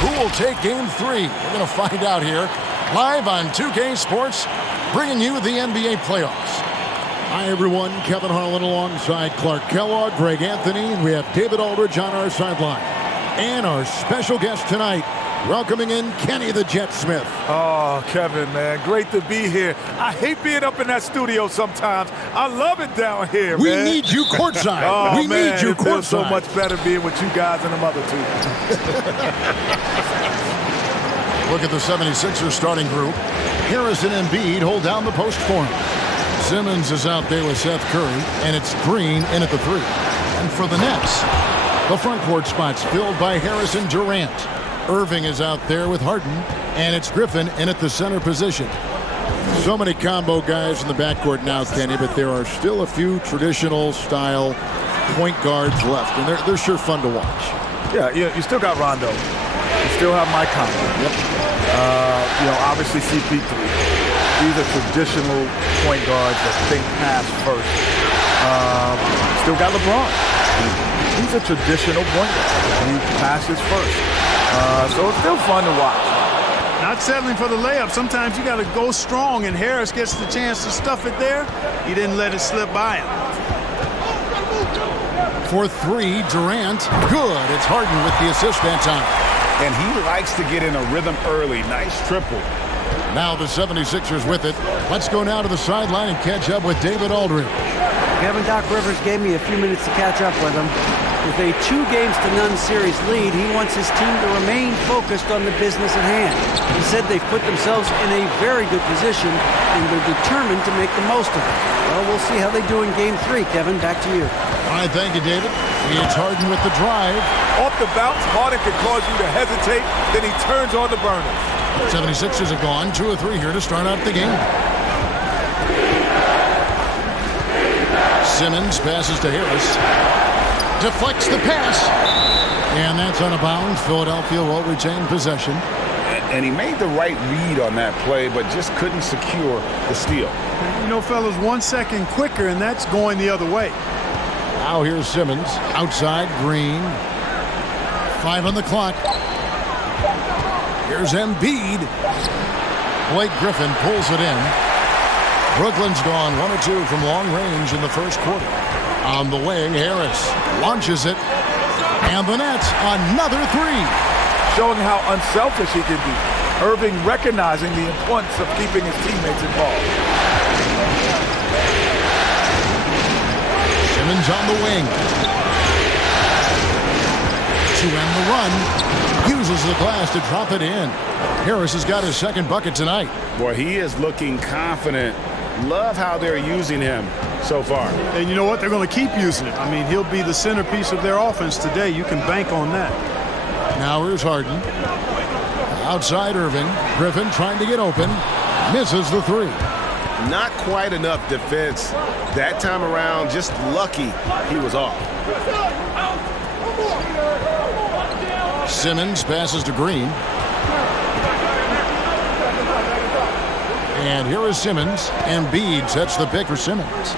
Who will take Game 3? We're going to find out here, live on 2K Sports, bringing you the NBA playoffs. Hi, everyone. Kevin Harlan alongside Clark Kellogg, Greg Anthony, and we have David Aldridge on our sideline. And our special guest tonight, welcoming in Kenny the Jet Smith. Oh, Kevin, man, great to be here. I hate being up in that studio sometimes. I love it down here, we man. We need you courtside. Oh, we man, need you it feels courtside. so much better being with you guys and them other two. Look at the 76ers starting group. Harrison and Embiid hold down the post for him. Simmons is out there with Seth Curry, and it's Green in at the 3. And for the Nets, the front court spot's filled by Harrison Durant. Irving is out there with Harden, and it's Griffin in at the center position. So many combo guys in the backcourt now, Kenny, but there are still a few traditional style point guards left, and they're sure fun to watch. Yeah, you still got Rondo. You still have Mike Conley. Yep. Obviously CP3. These are traditional point guards that think pass first. Still got LeBron. He's a traditional point guard. He passes first. So it's still fun to watch. Not settling for the layup. Sometimes you got to go strong, and Harris gets the chance to stuff it there. He didn't let it slip by him. For 3, Durant. Good. It's Harden with the assist that time. And he likes to get in a rhythm early. Nice triple. Now the 76ers with it. Let's go now to the sideline and catch up with David Aldridge. Kevin, Doc Rivers gave me a few minutes to catch up with him. With a 2-0 series lead, he wants his team to remain focused on the business at hand. He said they've put themselves in a very good position, and they're determined to make the most of it. Well, we'll see how they do in Game 3. Kevin, back to you. All right, thank you, David. It's Harden with the drive. Off the bounce, Harden can cause you to hesitate, then he turns on the burners. 76ers are gone. 2 of 3 here to start out the game. Simmons passes to Harris. Deflects the pass. And that's out of bounds. Philadelphia will retain possession. And he made the right read on that play, but just couldn't secure the steal. You know, fellas, 1 second quicker, and that's going the other way. Now here's Simmons. Outside, Green. 5 on the clock. Here's Embiid. Blake Griffin pulls it in. Brooklyn's gone 1 of 2 from long range in the first quarter. On the wing, Harris launches it. And the Nets, another 3. Showing how unselfish he can be. Irving recognizing the importance of keeping his teammates involved. Simmons on the wing. To end the run. Uses the glass to drop it in. Harris has got his second bucket tonight. Boy, he is looking confident. Love how they're using him so far. And you know what? They're going to keep using it. I mean, he'll be the centerpiece of their offense today. You can bank on that. Now here's Harden. Outside Irving. Griffin trying to get open. Misses the 3. Not quite enough defense that time around. Just lucky he was off. Simmons passes to Green. And here is Simmons. Embiid sets the pick for Simmons.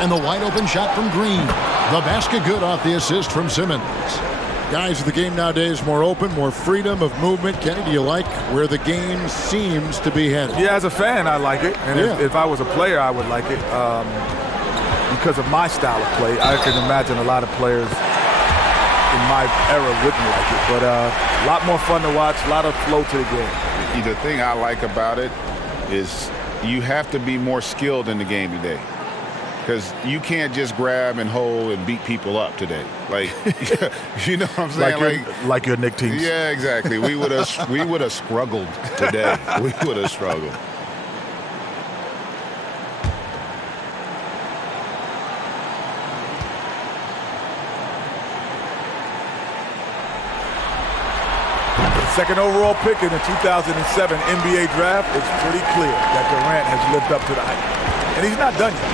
And the wide open shot from Green. The basket good off the assist from Simmons. Guys, the game nowadays more open, more freedom of movement. Kenny, do you like where the game seems to be headed? Yeah, as a fan, I like it. And Yeah. if I was a player, I would like it. Because of my style of play, I can imagine a lot of players in my era wouldn't like it. But a lot more fun to watch, a lot of flow to the game. The thing I like about it is you have to be more skilled in the game today. Because you can't just grab and hold and beat people up today. Like, you know what I'm saying? Like your Knicks teams. Yeah, exactly. We would have struggled today. We would have struggled. Second overall pick in the 2007 NBA draft, it's pretty clear that Durant has lived up to the hype. And he's not done yet.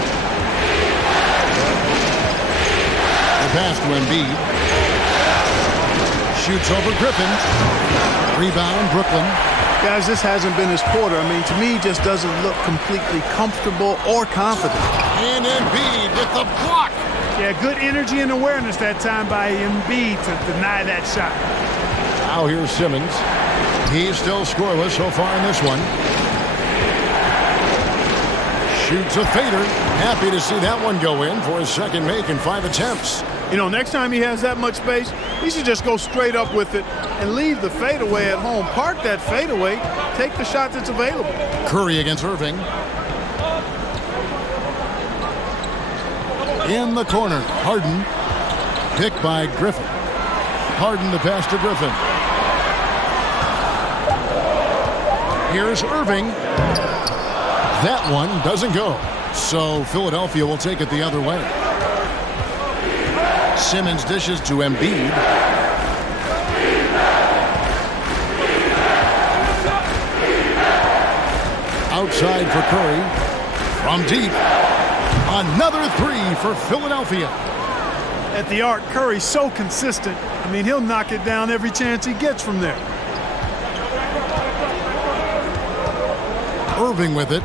The pass to Embiid. Shoots over Griffin. Rebound, Brooklyn. Guys, this hasn't been his quarter. I mean, to me, he just doesn't look completely comfortable or confident. And Embiid with the block. Yeah, good energy and awareness that time by Embiid to deny that shot. Now here's Simmons. He's still scoreless so far in this one. Shoots a fader. Happy to see that one go in for his second make in 5 attempts. You know, next time he has that much space, he should just go straight up with it and leave the fadeaway at home. Park that fadeaway. Take the shot that's available. Curry against Irving. In the corner, Harden. Picked by Griffin. Harden the pass to Griffin. Here's Irving. That one doesn't go. So Philadelphia will take it the other way. Simmons dishes to Embiid. Outside for Curry. From deep. Another three for Philadelphia. At the arc, Curry's so consistent. I mean, he'll knock it down every chance he gets from there. Irving with it.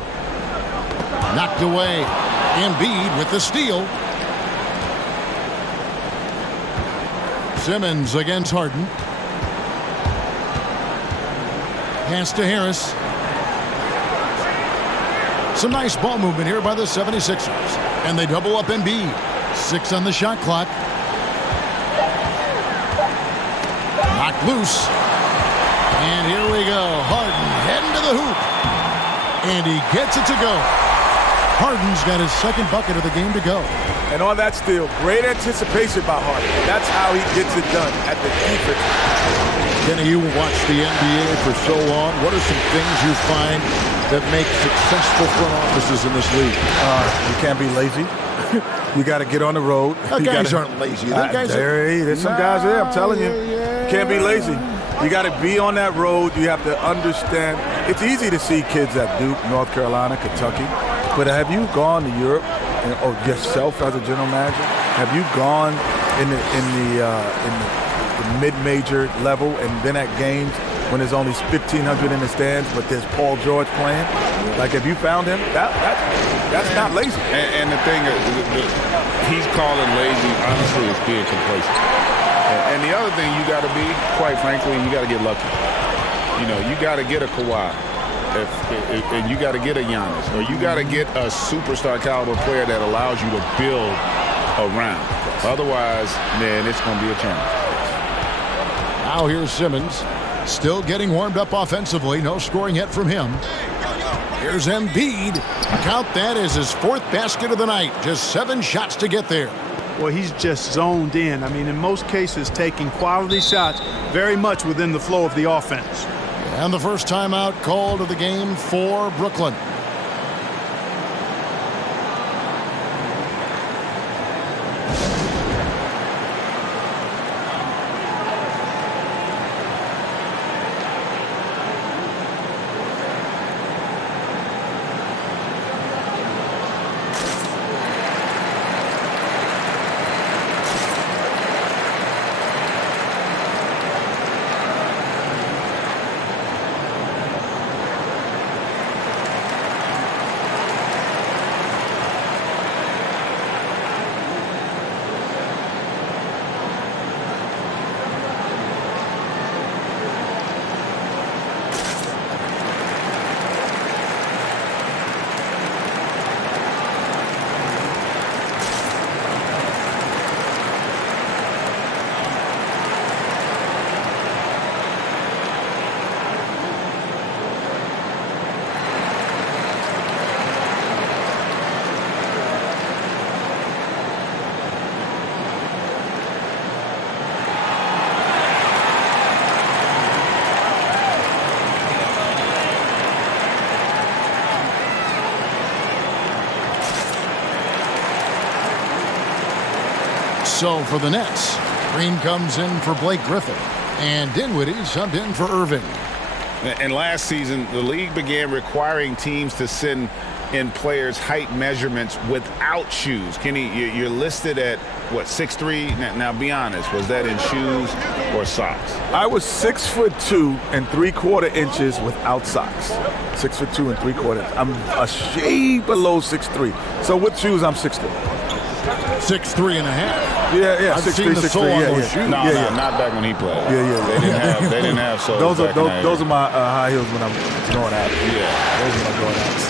Knocked away. Embiid with the steal. Simmons against Harden. Pass to Harris. Some nice ball movement here by the 76ers. And they double up Embiid. 6 on the shot clock. Knocked loose. And here we go. Harden heading to the hoop. And he gets it to go. Harden's got his second bucket of the game to go. And on that steal, great anticipation by Harden. That's how he gets it done at the defense. Kenny, you watch the NBA for so long. What are some things you find that make successful front offices in this league? You can't be lazy. You got to get on the road. Guys aren't lazy. There's some guys there, I'm telling you. You can't be lazy. You got to be on that road. You have to understand. It's easy to see kids at Duke, North Carolina, Kentucky. But have you gone to Europe, or yourself as a general manager? Have you gone in the mid-major level and been at games when there's only 1,500 in the stands, but there's Paul George playing? Like, have you found him? That's not lazy. And the thing he's calling lazy, honestly, is being complacent. And the other thing you got to be, quite frankly, you got to get lucky. You know, you got to get a Kawhi. And you got to get a Giannis, or you got to get a superstar caliber player that allows you to build around. Otherwise, man, it's going to be a challenge. Now here's Simmons, still getting warmed up offensively. No scoring yet from him. Here's Embiid. Count that as his 4th basket of the night. Just 7 shots to get there. Well, he's just zoned in. I mean, in most cases, taking quality shots very much within the flow of the offense. And the first timeout called of the game for Brooklyn. So for the Nets, Green comes in for Blake Griffin, and Dinwiddie subbed in for Irving. And last season, the league began requiring teams to send in players' height measurements without shoes. Kenny, you're listed at, what, 6'3"? Now, be honest, was that in shoes or socks? I was 6'2" and 3/4 inches without socks. 6'2" and 3/4. I'm a shade below 6'3". So with shoes, I'm 6'3". 6'3" and a half. Yeah. I've 6'3", seen the 6'3", sole on yeah, those yeah. shoes. No, Yeah. not back when he played. Yeah. They didn't have soles. Those back in that are era. my high heels when I'm going out. Yeah. Those are my going outs.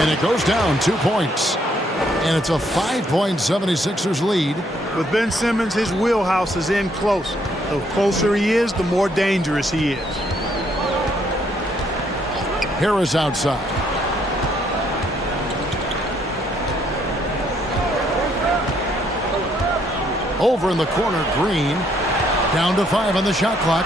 And it goes down 2 points. And it's a 5-point 76ers lead. With Ben Simmons, his wheelhouse is in close. The closer he is, the more dangerous he is. Harris outside. Over in the corner, Green. Down to 5 on the shot clock.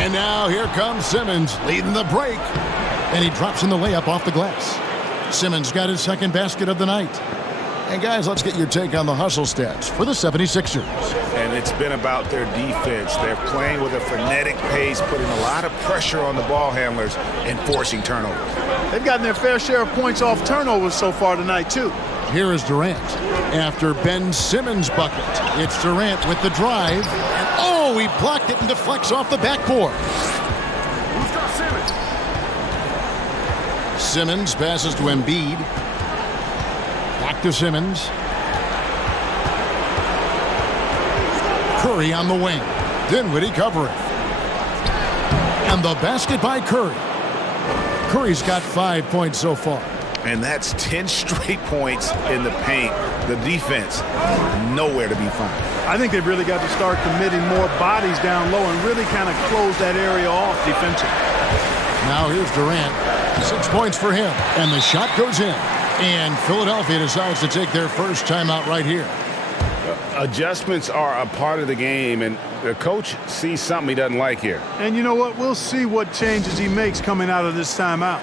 And now here comes Simmons leading the break. And he drops in the layup off the glass. Simmons got his second basket of the night. And guys, let's get your take on the hustle stats for the 76ers. And it's been about their defense. They're playing with a frenetic pace, putting a lot of pressure on the ball handlers and forcing turnovers. They've gotten their fair share of points off turnovers so far tonight, too. Here is Durant. After Ben Simmons' bucket, it's Durant with the drive. And oh, he blocked it and deflects off the backboard. Who's got Simmons? Simmons passes to Embiid. Back to Simmons. Curry on the wing. Dinwiddie covering. And the basket by Curry. Curry's got 5 points so far. And that's 10 straight points in the paint. The defense, nowhere to be found. I think they've really got to start committing more bodies down low and really kind of close that area off defensively. Now here's Durant. 6 points for him. And the shot goes in. And Philadelphia decides to take their first timeout right here. Adjustments are a part of the game, and the coach sees something he doesn't like here. And you know what? We'll see what changes he makes coming out of this timeout.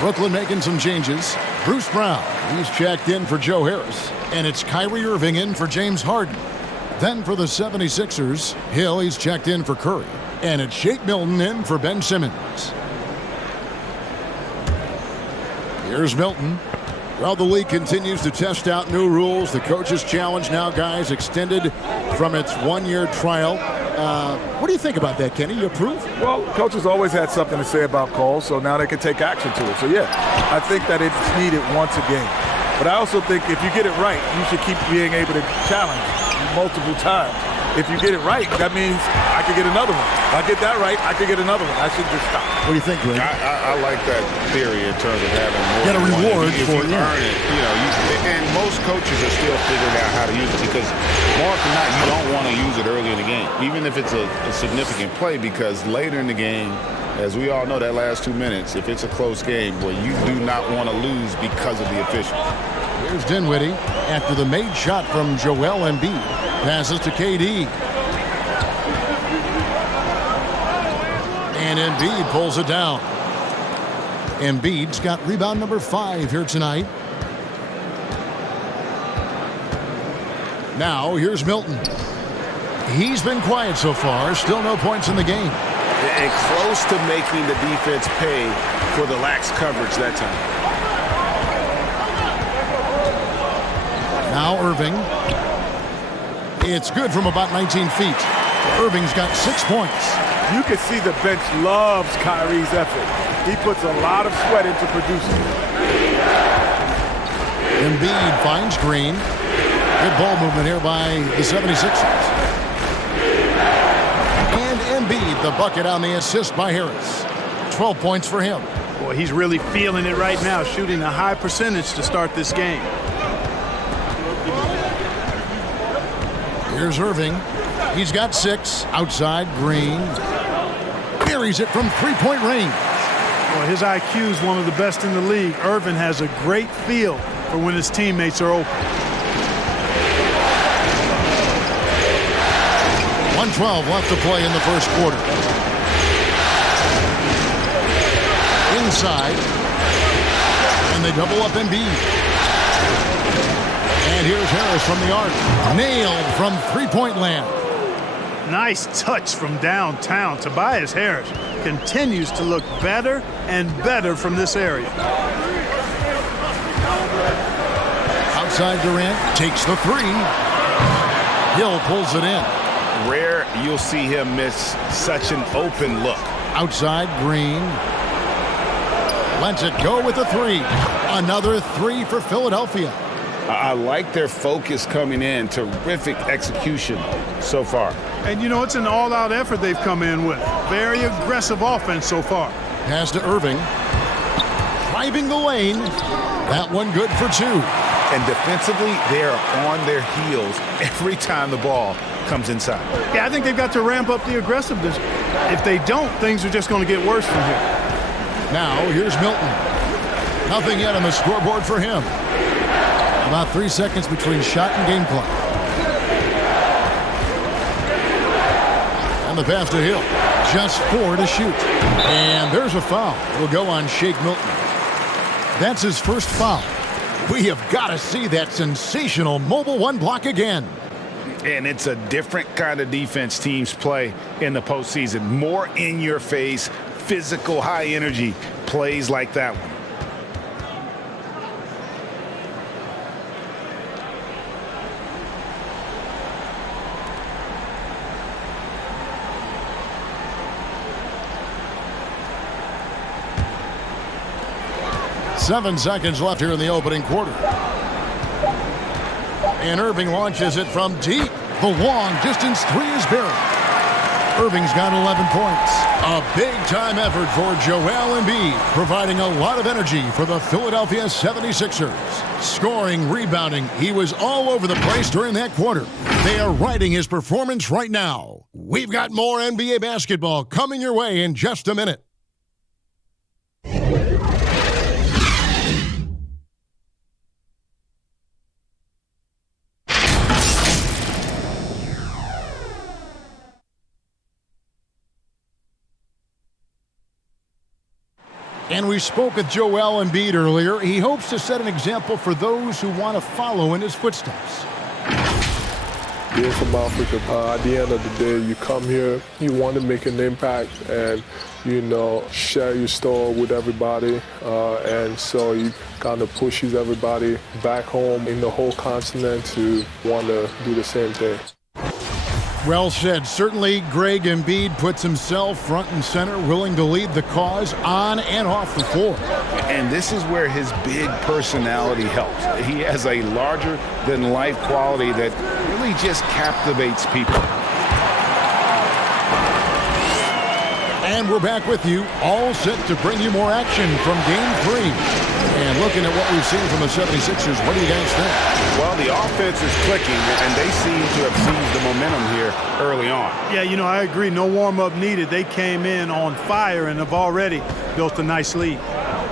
Brooklyn making some changes. Bruce Brown, he's checked in for Joe Harris. And it's Kyrie Irving in for James Harden. Then for the 76ers, Hill, he's checked in for Curry. And it's Shake Milton in for Ben Simmons. Here's Milton. Well, the league continues to test out new rules. The coach's challenge now, guys, extended from its one-year trial. What do you think about that, Kenny? You approve? Well, coaches always had something to say about calls, so now they can take action to it. So, yeah, I think that it's needed once a game. But I also think if you get it right, you should keep being able to challenge multiple times. If you get it right, that means I could get another one. If I get that right, I could get another one. I should just stop. What do you think, Greg? I like that theory in terms of having more. Get a than one. reward If for you earn it. And most coaches are still figuring out how to use it because more often than not, you don't want to use it early in the game, even if it's a significant play, because later in the game, as we all know, that last 2 minutes, if it's a close game, well, you do not want to lose because of the officials. Here's Dinwiddie after the made shot from Joel Embiid. Passes to KD. And Embiid pulls it down. Embiid's got rebound number 5 here tonight. Now here's Milton. He's been quiet so far. Still no points in the game. And close to making the defense pay for the lax coverage that time. Now Irving. It's good from about 19 feet. Irving's got 6 points. You can see the bench loves Kyrie's effort. He puts a lot of sweat into producing. Embiid finds Green. Good ball movement here by the 76ers. And Embiid, the bucket on the assist by Harris. 12 points for him. Boy, he's really feeling it right now, shooting a high percentage to start this game. Here's Irving. He's got 6. Outside, Green. Buries it from three-point range. Boy, his IQ is one of the best in the league. Irving has a great feel for when his teammates are open. 1:12 left to play in the first quarter. Inside. And they double up Embiid. And here's Harris from the arc. Nailed from three-point land. Nice touch from downtown. Tobias Harris continues to look better and better from this area. Outside Durant takes the three. Hill pulls it in. Rare you'll see him miss such an open look. Outside Green. Lets it go with a three. Another three for Philadelphia. I like their focus coming in. Terrific execution so far. And, you know, it's an all-out effort they've come in with. Very aggressive offense so far. Pass to Irving. Driving the lane. That one good for 2. And defensively, they are on their heels every time the ball comes inside. Yeah, I think they've got to ramp up the aggressiveness. If they don't, things are just going to get worse from here. Now, here's Milton. Nothing yet on the scoreboard for him. About 3 seconds between shot and game clock. And the pass to Hill. Just 4 to shoot. And there's a foul. Will go on Shake Milton. That's his first foul. We have got to see that sensational mobile one block again. And it's a different kind of defense teams play in the postseason. More in your face, physical, high energy plays like that one. Seven seconds left here in the opening quarter. And Irving launches it from deep. The long distance three is buried. Irving's got 11 points. A big-time effort for Joel Embiid, providing a lot of energy for the Philadelphia 76ers. Scoring, rebounding, he was all over the place during that quarter. They are riding his performance right now. We've got more NBA basketball coming your way in just a minute. And we spoke with Joel Embiid earlier. He hopes to set an example for those who want to follow in his footsteps. Being from Africa, at the end of the day, you come here, you want to make an impact and, you know, share your story with everybody. And so you kind of pushes everybody back home in the whole continent to want to do the same thing. Well said. Certainly, Greg Embiid puts himself front and center, willing to lead the cause on and off the floor. And this is where his big personality helps. He has a larger-than-life quality that really just captivates people. And we're back with you, all set to bring you more action from Game 3. And looking at what we've seen from the 76ers, what do you guys think? Well, the offense is clicking, and they seem to have seized the momentum here early on. Yeah, you know, I agree. No warm-up needed. They came in on fire and have already built a nice lead.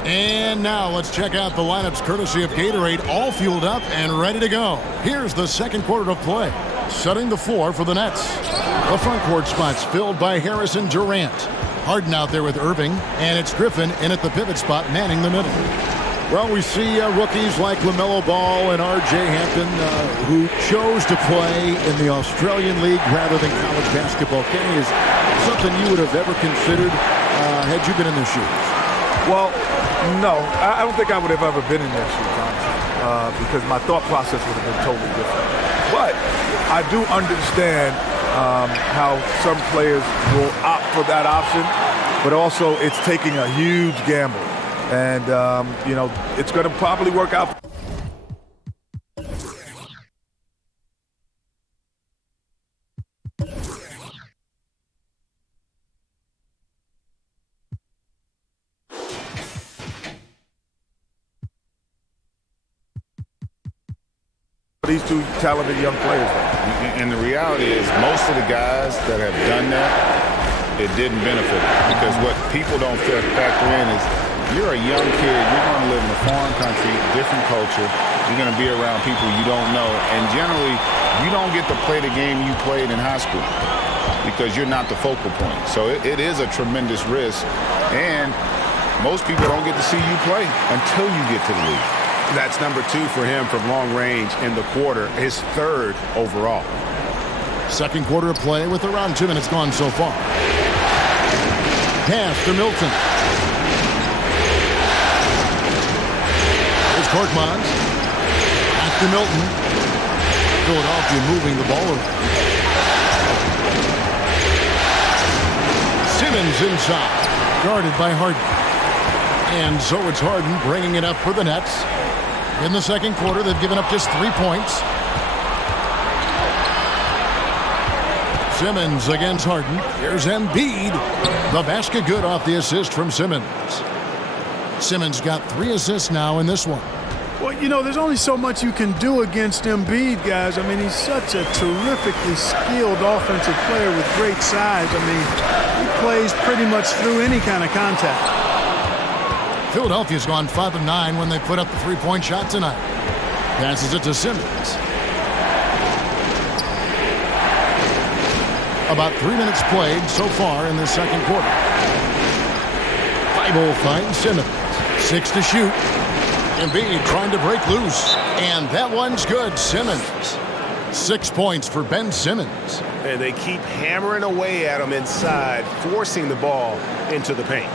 And now let's check out the lineups courtesy of Gatorade, all fueled up and ready to go. Here's the second quarter of play. Setting the floor for the Nets. The front court spots filled by Harris and Durant. Harden out there with Irving, and it's Griffin in at the pivot spot, manning the middle. Well, we see rookies like LaMelo Ball and R.J. Hampton who chose to play in the Australian League rather than college basketball. Kenny, is something you would have ever considered had you been in their shoes? Well, no. I don't think I would have ever been in their shoes, honestly, because my thought process would have been totally different. But I do understand how some players will opt for that option, but also it's taking a huge gamble. And, you know, it's going to probably work out. these two talented young players. And the reality is most of the guys that have done that, it didn't benefit them. Because what people don't factor in is you're a young kid, you're going to live in a foreign country, different culture, you're going to be around people you don't know, and generally you don't get to play the game you played in high school because you're not the focal point. So it is a tremendous risk, and most people don't get to see you play until you get to the league. That's number 2 for him from long range in the quarter, his 3rd overall. Second quarter of play with around 2 minutes gone so far. Pass to Milton. Here's Korkmaz. Back to Milton. Philadelphia moving the ball around. Simmons inside. Guarded by Harden. And so it's Harden bringing it up for the Nets. In the second quarter, they've given up just 3 points. Simmons against Harden. Here's Embiid. The basket good off the assist from Simmons. Simmons got 3 assists now in this one. Well, you know, there's only so much you can do against Embiid, guys. I mean, he's such a terrifically skilled offensive player with great size. I mean, he plays pretty much through any kind of contact. Philadelphia's gone 5 of 9 when they put up the 3-point shot tonight. Passes it to Simmons. About 3 minutes played so far in the second quarter. Thibault finds Simmons. 6 to shoot. Embiid trying to break loose. And that one's good. Simmons. 6 points for Ben Simmons. And they keep hammering away at him inside, forcing the ball into the paint.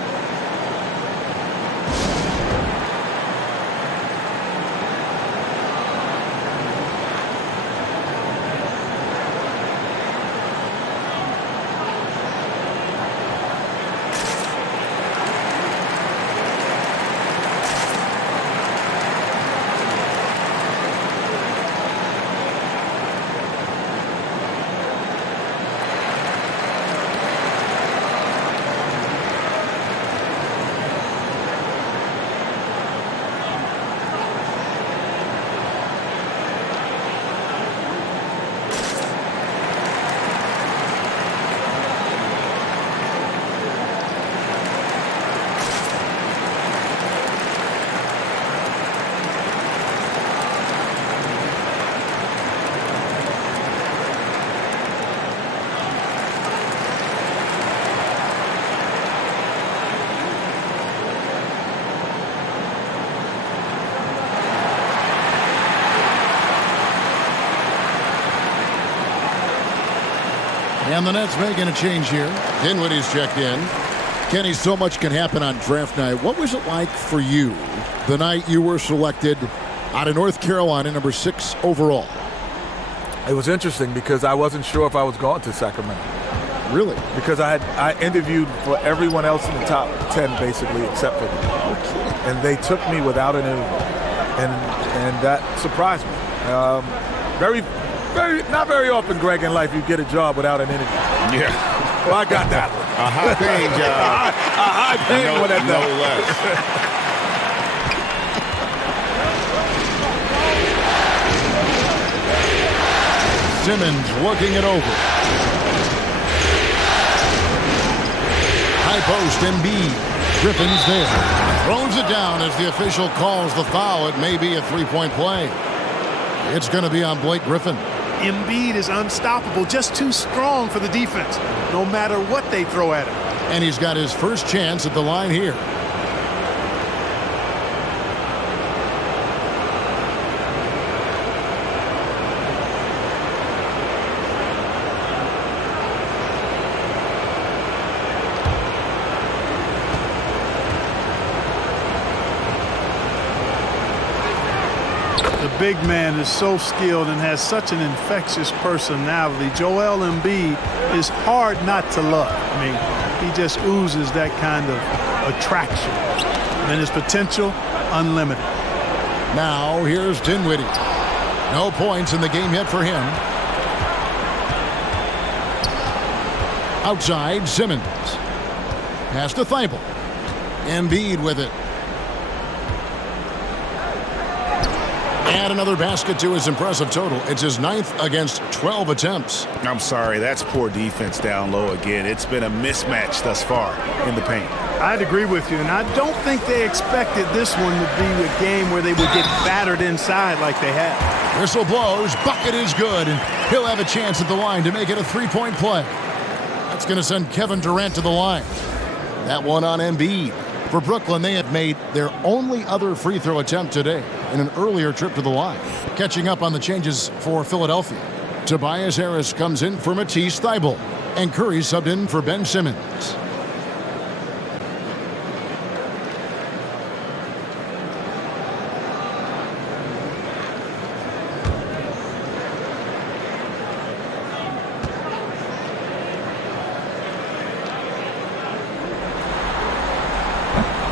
And the Nets making a change here. Dinwiddie's checked in. Kenny, so much can happen on draft night. What was it like for you the night you were selected out of North Carolina, number 6 overall? It was interesting because I wasn't sure if I was going to Sacramento. Really? Because I interviewed for everyone else in the top 10 basically except for them. And they took me without an interview. And that surprised me. Not very often, Greg, in life you get a job without an interview. Yeah. Well, I got that one. A high-paying job. A high-paying one at no that. less. Simmons working it over. High post, Embiid. Griffin's there. Throws it down as the official calls the foul. It may be a 3-point play. It's going to be on Blake Griffin. Embiid is unstoppable, just too strong for the defense, no matter what they throw at him. And he's got his first chance at the line here. The big man is so skilled and has such an infectious personality. Joel Embiid is hard not to love. I mean, he just oozes that kind of attraction. And his potential, unlimited. Now, here's Dinwiddie. No points in the game yet for him. Outside, Simmons. Pass to Thibault. Embiid with it. Add another basket to his impressive total. It's his 9th against 12 attempts. I'm sorry, that's poor defense down low again. It's been a mismatch thus far in the paint. I'd agree with you, and I don't think they expected this one to be a game where they would get battered inside like they have. Whistle blows, bucket is good, and he'll have a chance at the line to make it a three-point play. That's going to send Kevin Durant to the line. That one on Embiid. For Brooklyn, they have made their only other free throw attempt today in an earlier trip to the line. Catching up on the changes for Philadelphia. Tobias Harris comes in for Matisse Thybulle, and Curry subbed in for Ben Simmons.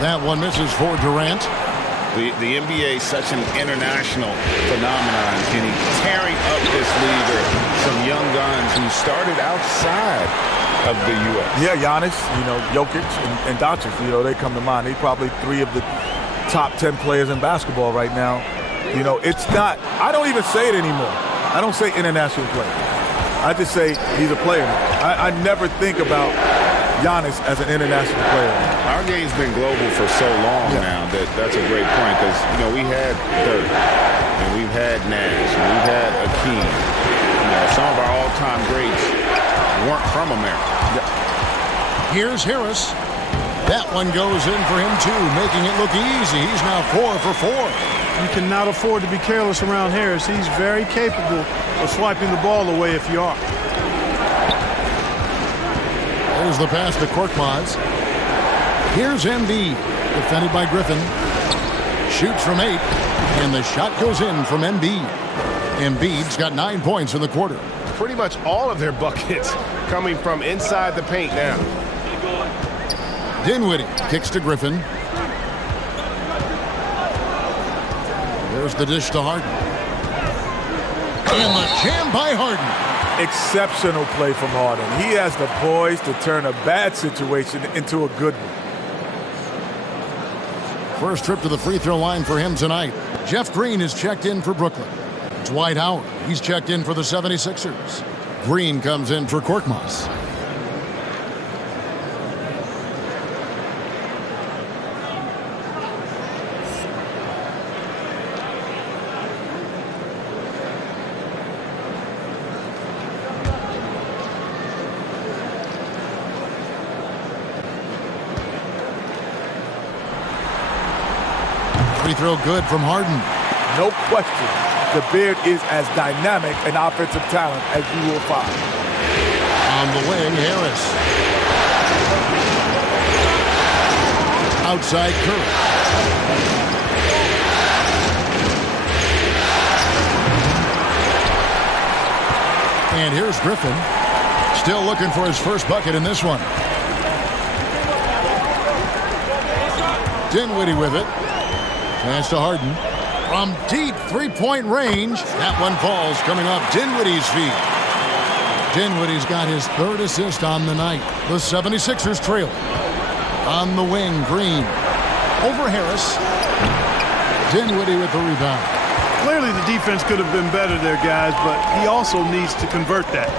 That one misses for Durant. The NBA is such an international phenomenon, Kenny. Tearing up this league are some young guns who started outside of the U.S. Yeah, Giannis, Jokic and Doncic, they come to mind. They're probably 3 of the top 10 players in basketball right now. It's not, I don't even say it anymore. I don't say international player. I just say he's a player. I never think about Giannis as an international player. Our game's been global for so long now that's a great point because, we had Dirk and we've had Nash and we've had Akeem. Some of our all-time greats weren't from America. Here's Harris. That one goes in for him, too, making it look easy. He's now 4 for 4. You cannot afford to be careless around Harris. He's very capable of swiping the ball away if you are. There's the pass to Korkmaz. Here's Embiid, defended by Griffin. Shoots from 8, and the shot goes in from Embiid. Embiid's got 9 points in the quarter. Pretty much all of their buckets coming from inside the paint now. Dinwiddie kicks to Griffin. There's the dish to Harden. And the jam by Harden. Exceptional play from Harden. He has the poise to turn a bad situation into a good one. First trip to the free throw line for him tonight. Jeff Green is checked in for Brooklyn. Dwight Howard, he's checked in for the 76ers. Green comes in for Korkmaz. Free throw good from Harden. No question. The Beard is as dynamic an offensive talent as you will find. On the wing, Harris. Outside Curry. And here's Griffin. Still looking for his first bucket in this one. Dinwiddie with it. Pass to Harden. From deep three-point range. That one falls coming off Dinwiddie's feet. Dinwiddie's got his 3rd assist on the night. The 76ers trail. On the wing, Green. Over Harris. Dinwiddie with the rebound. Clearly the defense could have been better there, guys, but he also needs to convert that.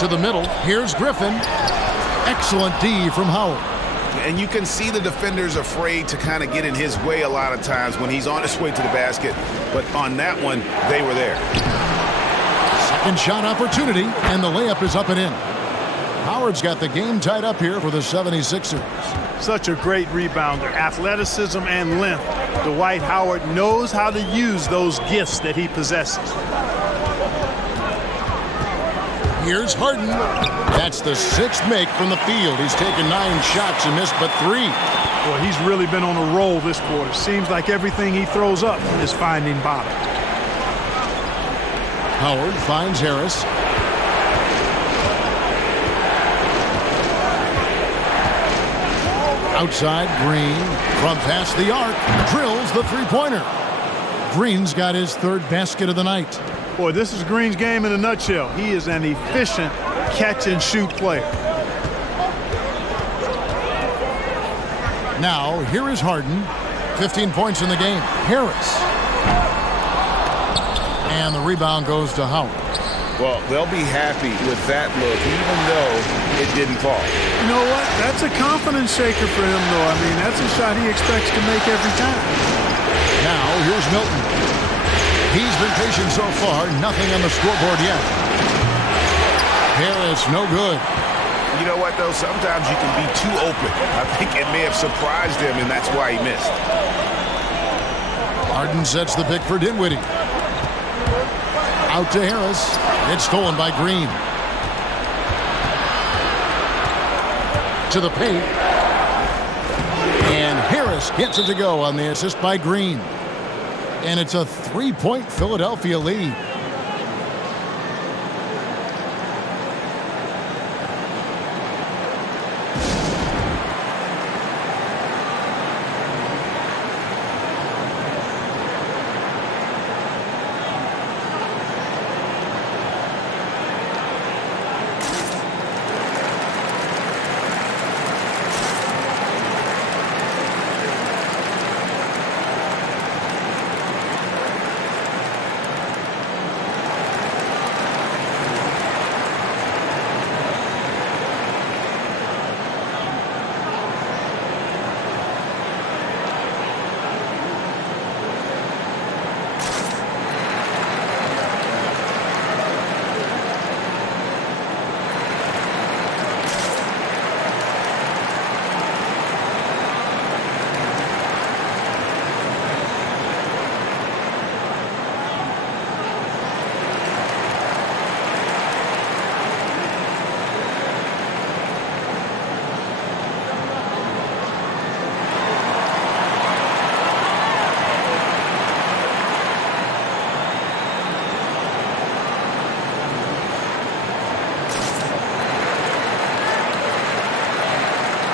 To the middle. Here's Griffin. Excellent D from Howard. And you can see the defenders afraid to kind of get in his way a lot of times when he's on his way to the basket. But on that one, they were there. Second shot opportunity, and the layup is up and in. Howard's got the game tied up here for the 76ers. Such a great rebounder. Athleticism and length. Dwight Howard knows how to use those gifts that he possesses. Here's Harden. That's the 6th make from the field. He's taken 9 shots and missed but 3. Boy, he's really been on a roll this quarter. Seems like everything he throws up is finding bottom. Howard finds Harris. Outside, Green. From past the arc. Drills the three-pointer. Green's got his 3rd basket of the night. Boy, this is Green's game in a nutshell. He is an efficient catch-and-shoot player. Now, here is Harden. 15 points in the game. Harris. And the rebound goes to Howard. Well, they'll be happy with that look, even though it didn't fall. You know what? That's a confidence shaker for him, though. I mean, that's a shot he expects to make every time. Now, here's Milton. He's been patient so far. Nothing on the scoreboard yet. Harris, no good. You know what, though? Sometimes you can be too open. I think it may have surprised him, and that's why he missed. Harden sets the pick for Dinwiddie. Out to Harris. It's stolen by Green. To the paint. And Harris gets it to go on the assist by Green. And it's a 3-point Philadelphia lead.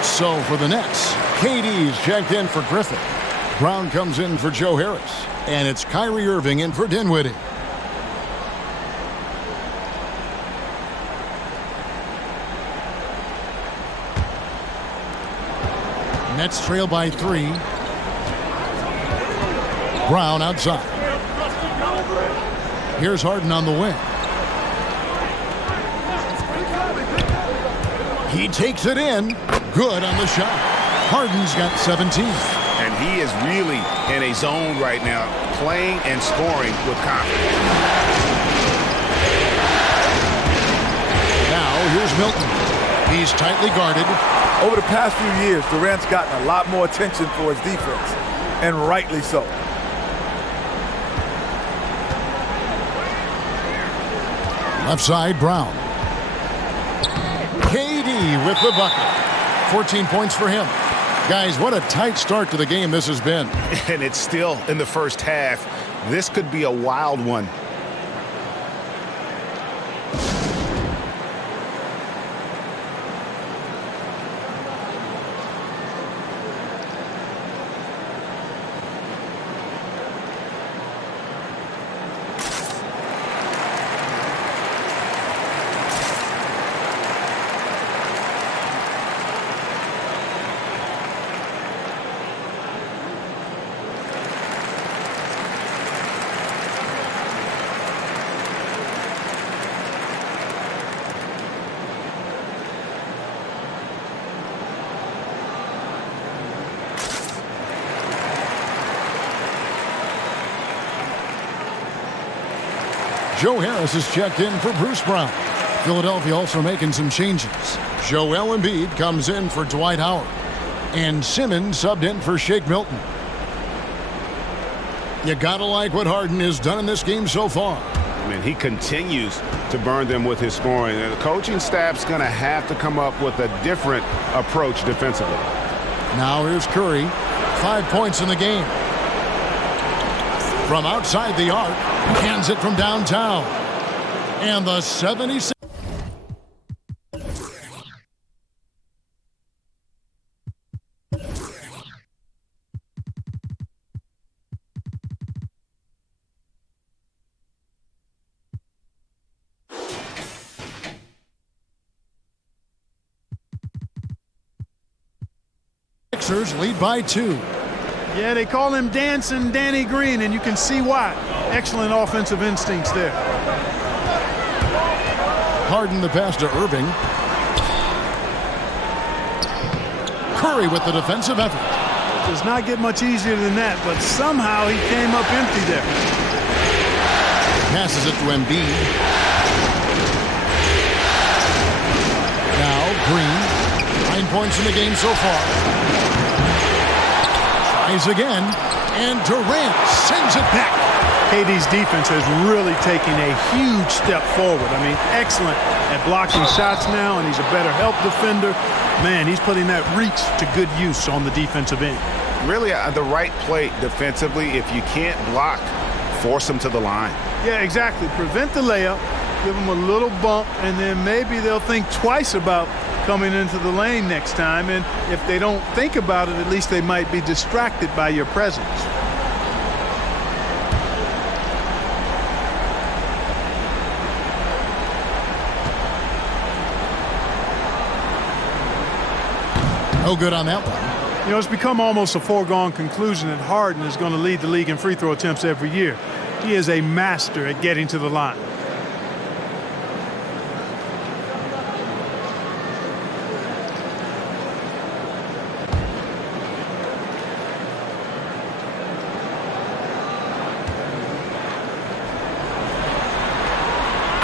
So for the Nets, KD's checked in for Griffin. Brown comes in for Joe Harris. And it's Kyrie Irving in for Dinwiddie. Nets trail by 3. Brown outside. Here's Harden on the wing. He takes it in. Good on the shot. Harden's got 17. And he is really in a zone right now, playing and scoring with confidence. Now, here's Milton. He's tightly guarded. Over the past few years, Durant's gotten a lot more attention for his defense, and rightly so. Left side, Brown. KD with the bucket. 14 points for him. Guys, what a tight start to the game this has been. And it's still in the first half. This could be a wild one. Joe Harris is checked in for Bruce Brown. Philadelphia also making some changes. Joel Embiid comes in for Dwight Howard. And Simmons subbed in for Shake Milton. You gotta like what Harden has done in this game so far. I mean, he continues to burn them with his scoring. And the coaching staff's going to have to come up with a different approach defensively. Now here's Curry. 5 points in the game. From outside the arc, hands it from downtown. And the 76. Sixers lead by 2. Yeah, they call him Dancing Danny Green, and you can see why. Excellent offensive instincts there. Harden the pass to Irving. Curry with the defensive effort. Does not get much easier than that, but somehow he came up empty there. Passes it to Embiid. Now Green. 9 points in the game so far. Tries again, and Durant sends it back. KD's defense has really taken a huge step forward. I mean, excellent at blocking shots now, and he's a better help defender. Man, he's putting that reach to good use on the defensive end. Really, the right play defensively. If you can't block, force them to the line. Yeah, exactly. Prevent the layup, give them a little bump, and then maybe they'll think twice about coming into the lane next time. And if they don't think about it, at least they might be distracted by your presence. No good on that one. You know, it's become almost a foregone conclusion that Harden is going to lead the league in free throw attempts every year. He is a master at getting to the line.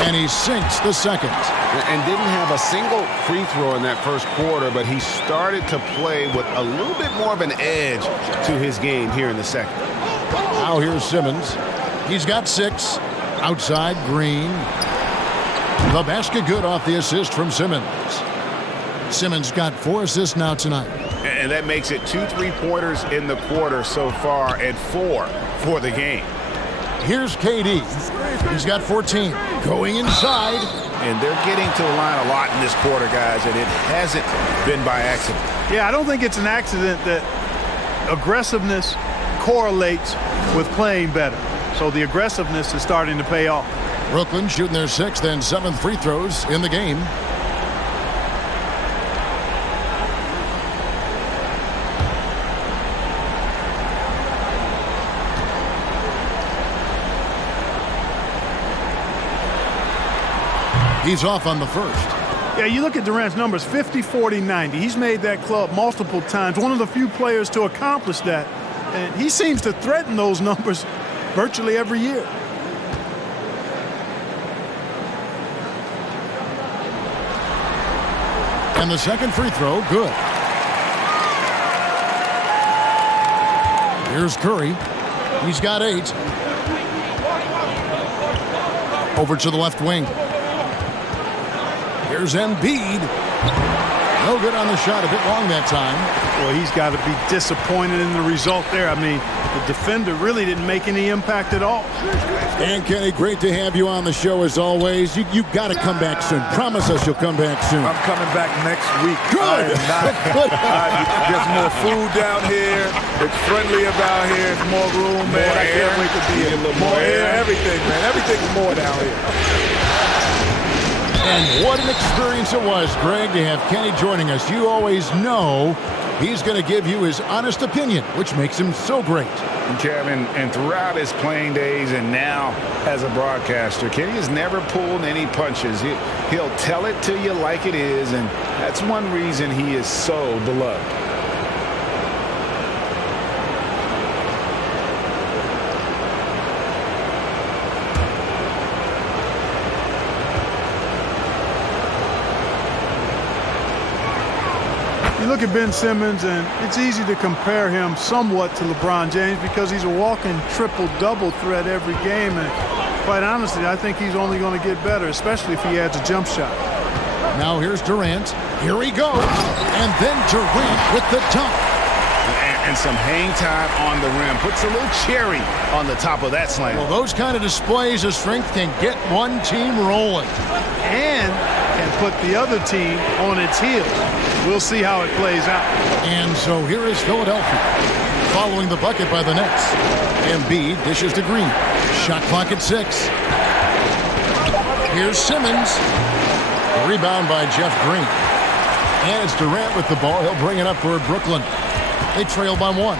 And he sinks the second. And didn't have a single free throw in that first quarter, but he started to play with a little bit more of an edge to his game here in the second. Now here's Simmons. He's got 6. Outside, Green. The basket good off the assist from Simmons. Simmons got 4 assists now tonight. And that makes it 2 3-pointers in the quarter so far and 4 for the game. Here's KD. He's got 14. Going inside. And they're getting to the line a lot in this quarter, guys, and it hasn't been by accident. Yeah, I don't think it's an accident that aggressiveness correlates with playing better. So the aggressiveness is starting to pay off. Brooklyn shooting their 6th and 7th free throws in the game. He's off on the first. Yeah, you look at Durant's numbers, 50, 40, 90. He's made that club multiple times. One of the few players to accomplish that. And he seems to threaten those numbers virtually every year. And the second free throw, good. Here's Curry. He's got 8. Over to the left wing. Here's Embiid. No good on the shot. A bit long that time. Well, he's got to be disappointed in the result there. I mean, the defender really didn't make any impact at all. And Kenny, great to have you on the show as always. You got to come back soon. Promise us you'll come back soon. I'm coming back next week. Good. There's more food down here. It's friendly about here. It's more room, man. I can't wait to be here. More air, everything, man. Everything's more down here. And what an experience it was, Greg, to have Kenny joining us. You always know he's going to give you his honest opinion, which makes him so great. Kevin, and throughout his playing days and now as a broadcaster, Kenny has never pulled any punches. He'll tell it to you like it is, and that's one reason he is so beloved. Look at Ben Simmons, and it's easy to compare him somewhat to LeBron James because he's a walking triple-double threat every game. And quite honestly, I think he's only going to get better, especially if he adds a jump shot. Now here's Durant. Here he goes. And then Durant with the dunk. And some hang time on the rim. Puts a little cherry on the top of that slam. Well, those kind of displays of strength can get one team rolling. And can put the other team on its heels. We'll see how it plays out. And so here is Philadelphia following the bucket by the Nets. Embiid dishes to Green. Shot clock at 6. Here's Simmons. Rebound by Jeff Green. And it's Durant with the ball. He'll bring it up for Brooklyn. They trail by 1.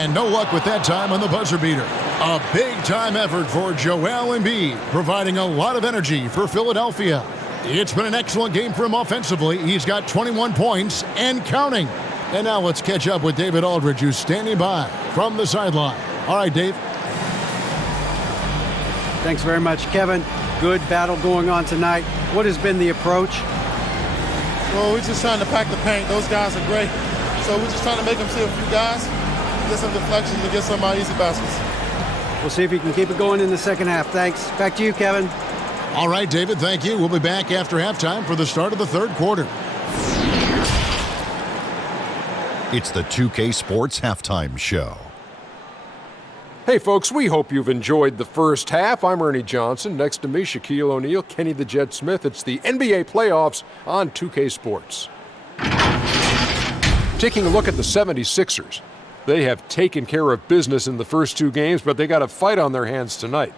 And no luck with that time on the buzzer beater. A big-time effort for Joel Embiid, providing a lot of energy for Philadelphia. It's been an excellent game for him offensively. He's got 21 points and counting. And now let's catch up with David Aldridge, who's standing by from the sideline. All right, Dave. Thanks very much, Kevin. Good battle going on tonight. What has been the approach? Well, we're just trying to pack the paint. Those guys are great. So we're just trying to make them see a few guys, get some deflections, and get some easy baskets. We'll see if you can keep it going in the second half. Thanks. Back to you, Kevin. All right, David, thank you. We'll be back after halftime for the start of the third quarter. It's the 2K Sports Halftime Show. Hey, folks, we hope you've enjoyed the first half. I'm Ernie Johnson. Next to me, Shaquille O'Neal, Kenny the Jet Smith. It's the NBA playoffs on 2K Sports. Taking a look at the 76ers. They have taken care of business in the first two games, but they got a fight on their hands tonight.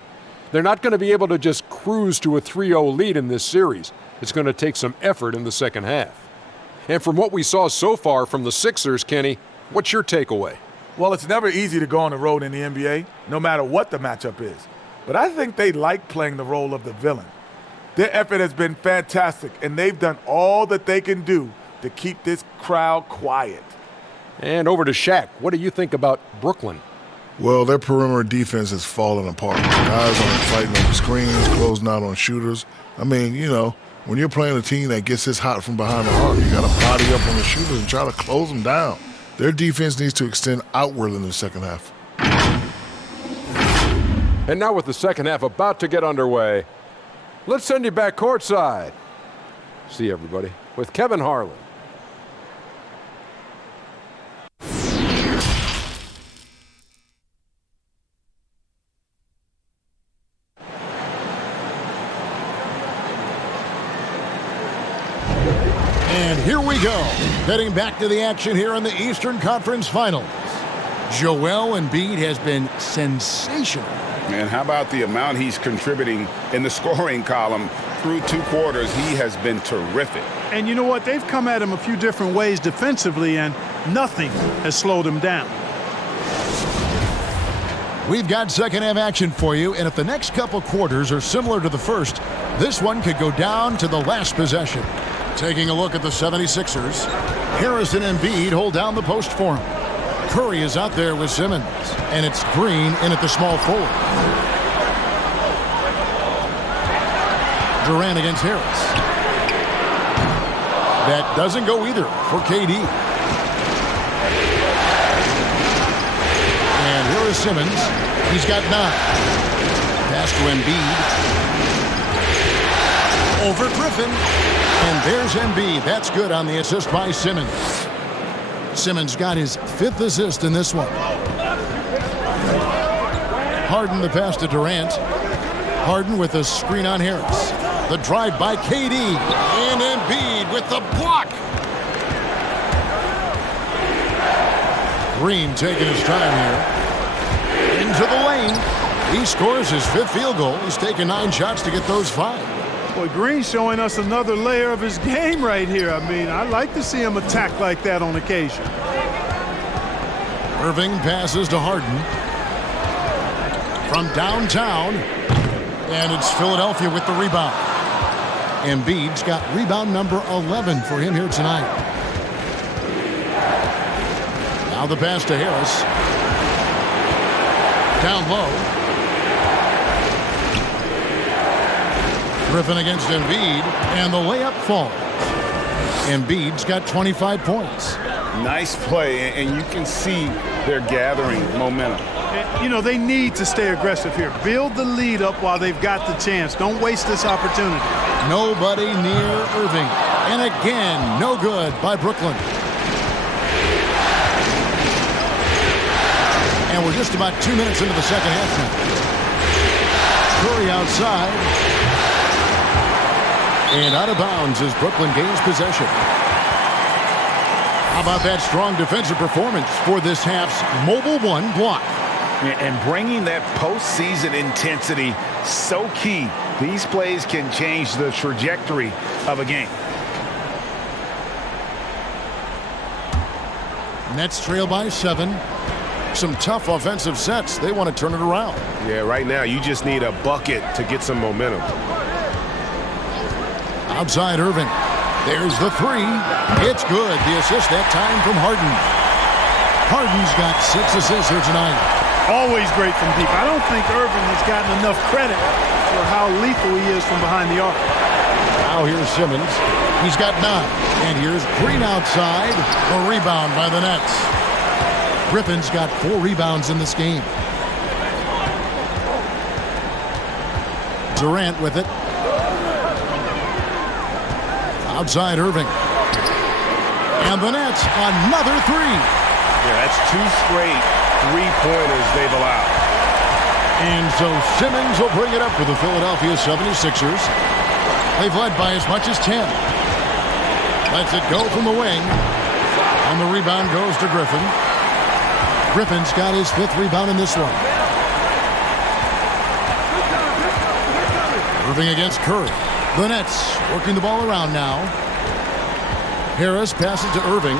They're not going to be able to just cruise to a 3-0 lead in this series. It's going to take some effort in the second half. And from what we saw so far from the Sixers, Kenny, what's your takeaway? Well, it's never easy to go on the road in the NBA, no matter what the matchup is. But I think they like playing the role of the villain. Their effort has been fantastic, and they've done all that they can do to keep this crowd quiet. And over to Shaq. What do you think about Brooklyn? Well, their perimeter defense has fallen apart. Guys aren't fighting over screens, closing out on shooters. I mean, you know, when you're playing a team that gets this hot from behind the arc, you got to body up on the shooters and try to close them down. Their defense needs to extend outward in the second half. And now with the second half about to get underway, let's send you back courtside. See you, everybody, with Kevin Harlan. And here we go, heading back to the action here in the Eastern Conference Finals. Joel Embiid has been sensational. And how about the amount he's contributing in the scoring column through two quarters? He has been terrific. And you know what? They've come at him a few different ways defensively, and nothing has slowed him down. We've got second half action for you, and if the next couple quarters are similar to the first, this one could go down to the last possession. Taking a look at the 76ers, Harrison and Embiid hold down the post for him. Curry is out there with Simmons, and it's Green in at the small forward. Durant against Harris. That doesn't go either for KD. And here is Simmons. He's got 9. Pass to Embiid. Over Griffin. And there's Embiid. That's good on the assist by Simmons. Simmons got his 5th assist in this one. Harden the pass to Durant. Harden with a screen on Harris. The drive by KD. And Embiid with the block. Green taking his time here. Into the lane. He scores his 5th field goal. He's taken 9 shots to get those 5. Boy, Green showing us another layer of his game right here. I mean, I like to see him attack like that on occasion. Irving passes to Harden. From downtown. And it's Philadelphia with the rebound. Embiid's got rebound number 11 for him here tonight. Now the pass to Harris. Down low. Griffin against Embiid, and the layup falls. Embiid's got 25 points. Nice play, and you can see they're gathering momentum. You know, they need to stay aggressive here. Build the lead up while they've got the chance. Don't waste this opportunity. Nobody near Irving. And again, no good by Brooklyn. And we're just about 2 minutes into the second half now. Curry outside. And out of bounds as Brooklyn gains possession. How about that strong defensive performance for this half's Mobile One block? And bringing that postseason intensity, so key. These plays can change the trajectory of a game. Nets trail by 7. Some tough offensive sets. They want to turn it around. Yeah, right now you just need a bucket to get some momentum. Outside Irving. There's the three. It's good. The assist that time from Harden. Harden's got 6 assists here tonight. Always great from deep. I don't think Irving has gotten enough credit for how lethal he is from behind the arc. Now here's Simmons. He's got 9. And here's Green outside. A rebound by the Nets. Griffin's got 4 rebounds in this game. Durant with it. Outside Irving. And the Nets, another 3. Yeah, that's 2 straight three-pointers they've allowed. And so Simmons will bring it up for the Philadelphia 76ers. They've led by as much as 10. Lets it go from the wing. And the rebound goes to Griffin. Griffin's got his 5th rebound in this one. Irving against Curry. The Nets working the ball around now. Harris passes to Irving.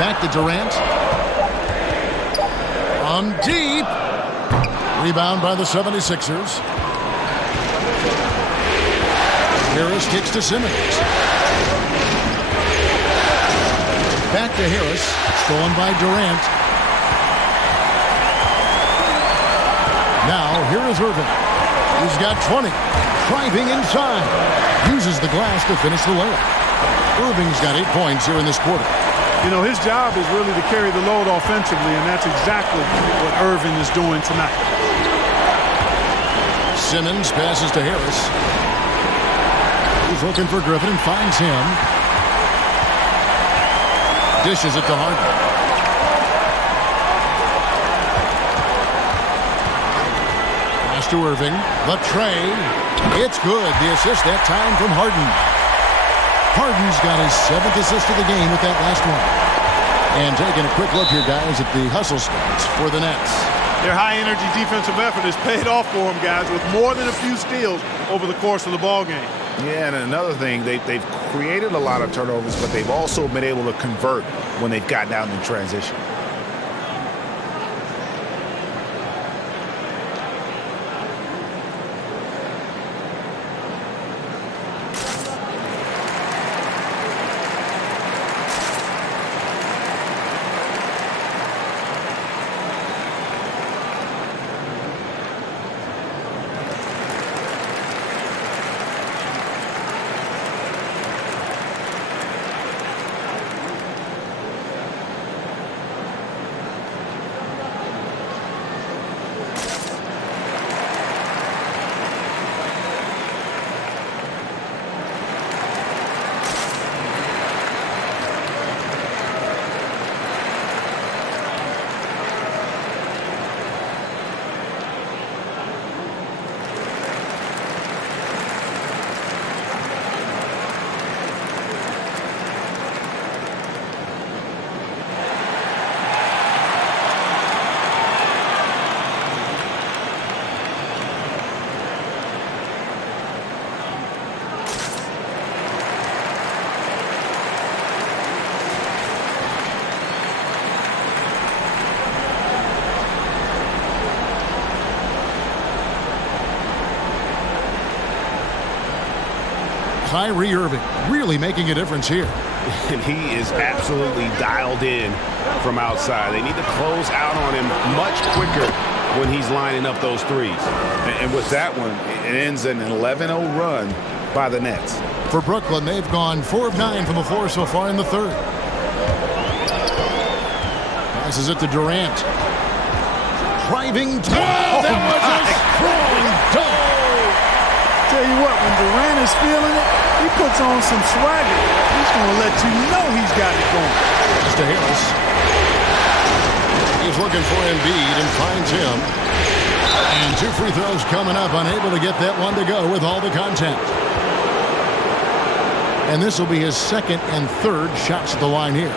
Back to Durant. On deep. Rebound by the 76ers. Harris kicks to Simmons. Back to Harris. Stolen by Durant. Now, here is Irving. He's got 20. Driving inside. Uses the glass to finish the layup. Irving's got 8 points here in this quarter. You know, his job is really to carry the load offensively, and that's exactly what Irving is doing tonight. Simmons passes to Harris. He's looking for Griffin and finds him. Dishes it to Harden. Pass to Irving. The tray. It's good. The assist that time from Harden. Harden's got his 7th assist of the game with that last one. And taking a quick look here, guys, at the hustle stats for the Nets. Their high-energy defensive effort has paid off for them, guys, with more than a few steals over the course of the ball game. Yeah, and another thing, they've created a lot of turnovers, but they've also been able to convert when they've gotten out in transition. Kyrie Irving really making a difference here. And he is absolutely dialed in from outside. They need to close out on him much quicker when he's lining up those threes. And with that one, it ends an 11-0 run by the Nets. For Brooklyn, they've gone 4 of 9 from the floor so far in the third. Passes it to Durant. Driving. That was a strong dunk. Tell you what, when Durant is feeling it, he puts on some swagger. He's going to let you know he's got it going. Pass to Harris. He's looking for Embiid and finds him. And 2 free throws coming up, unable to get that one to go with all the contact. And this will be his 2nd and 3rd shots at the line here.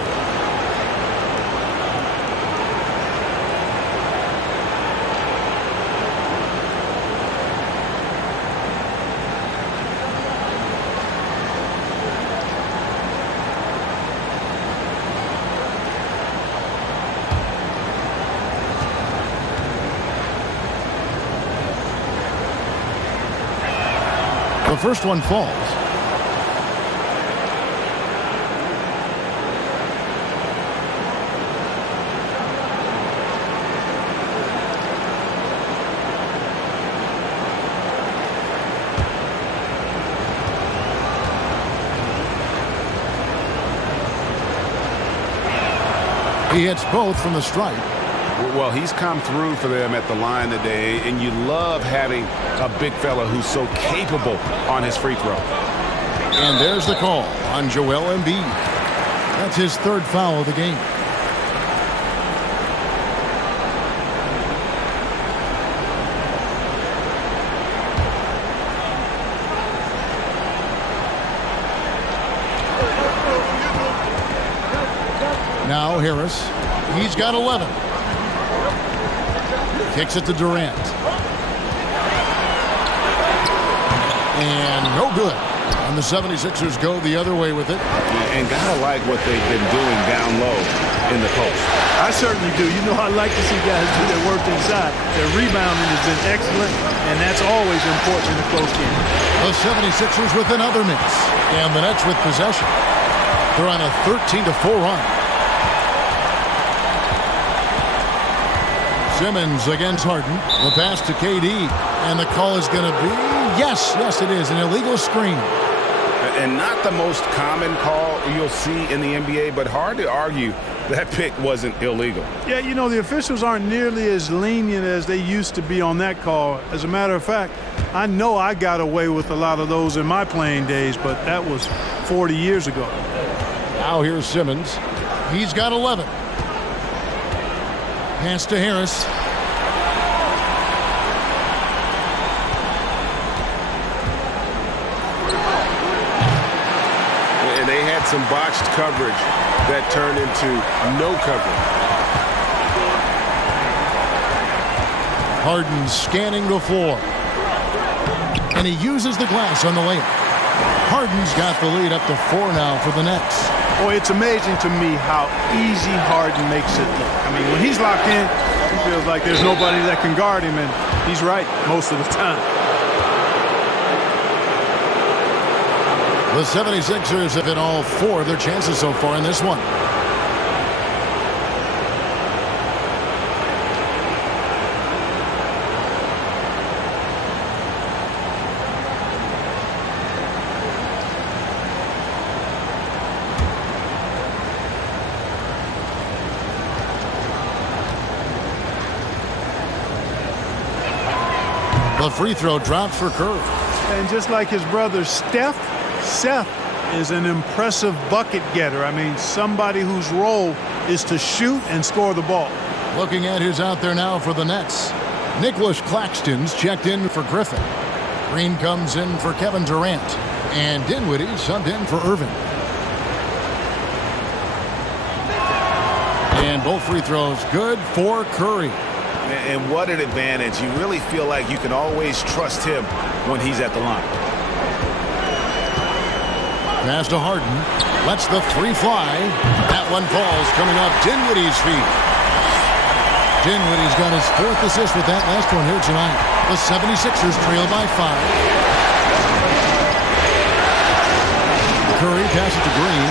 The first one falls. He hits both from the stripe. Well, he's come through for them at the line today, and you love having a big fella who's so capable on his free throw. And there's the call on Joel Embiid. That's his third foul of the game. Now Harris. He's got 11. Kicks it to Durant. And no good. And the 76ers go the other way with it. And gotta like what they've been doing down low in the post. I certainly do. You know, I like to see guys do their work inside. Their rebounding has been excellent, and that's always important in a close game. The 76ers with another miss. And the Nets with possession. They're on a 13-4 run. Simmons against Harden. The pass to KD. And the call is going to be, yes, it is, an illegal screen. And not the most common call you'll see in the NBA, but hard to argue that pick wasn't illegal. Yeah, you know, the officials aren't nearly as lenient as they used to be on that call. As a matter of fact, I know I got away with a lot of those in my playing days, but that was 40 years ago. Now here's Simmons. He's got 11. Pass to Harris. And they had some botched coverage that turned into no coverage. Harden scanning the floor. And he uses the glass on the layup. Harden's got the lead up to 4 now for the Nets. Boy, it's amazing to me how easy Harden makes it look. I mean, when he's locked in, he feels like there's nobody that can guard him, and he's right most of the time. The 76ers have hit all 4 of their chances so far in this one. The free throw drops for Curry. And just like his brother Seth is an impressive bucket getter. I mean, somebody whose role is to shoot and score the ball. Looking at who's out there now for the Nets. Nicholas Claxton's checked in for Griffin. Green comes in for Kevin Durant. And Dinwiddie subbed in for Irving. And both free throws good for Curry. And what an advantage. You really feel like you can always trust him when he's at the line. Pass to Harden. Lets the 3 fly. That one falls coming off Dinwiddie's feet. Dinwiddie's got his 4th assist with that last one here tonight. The 76ers trail by 5. Curry passes to Green.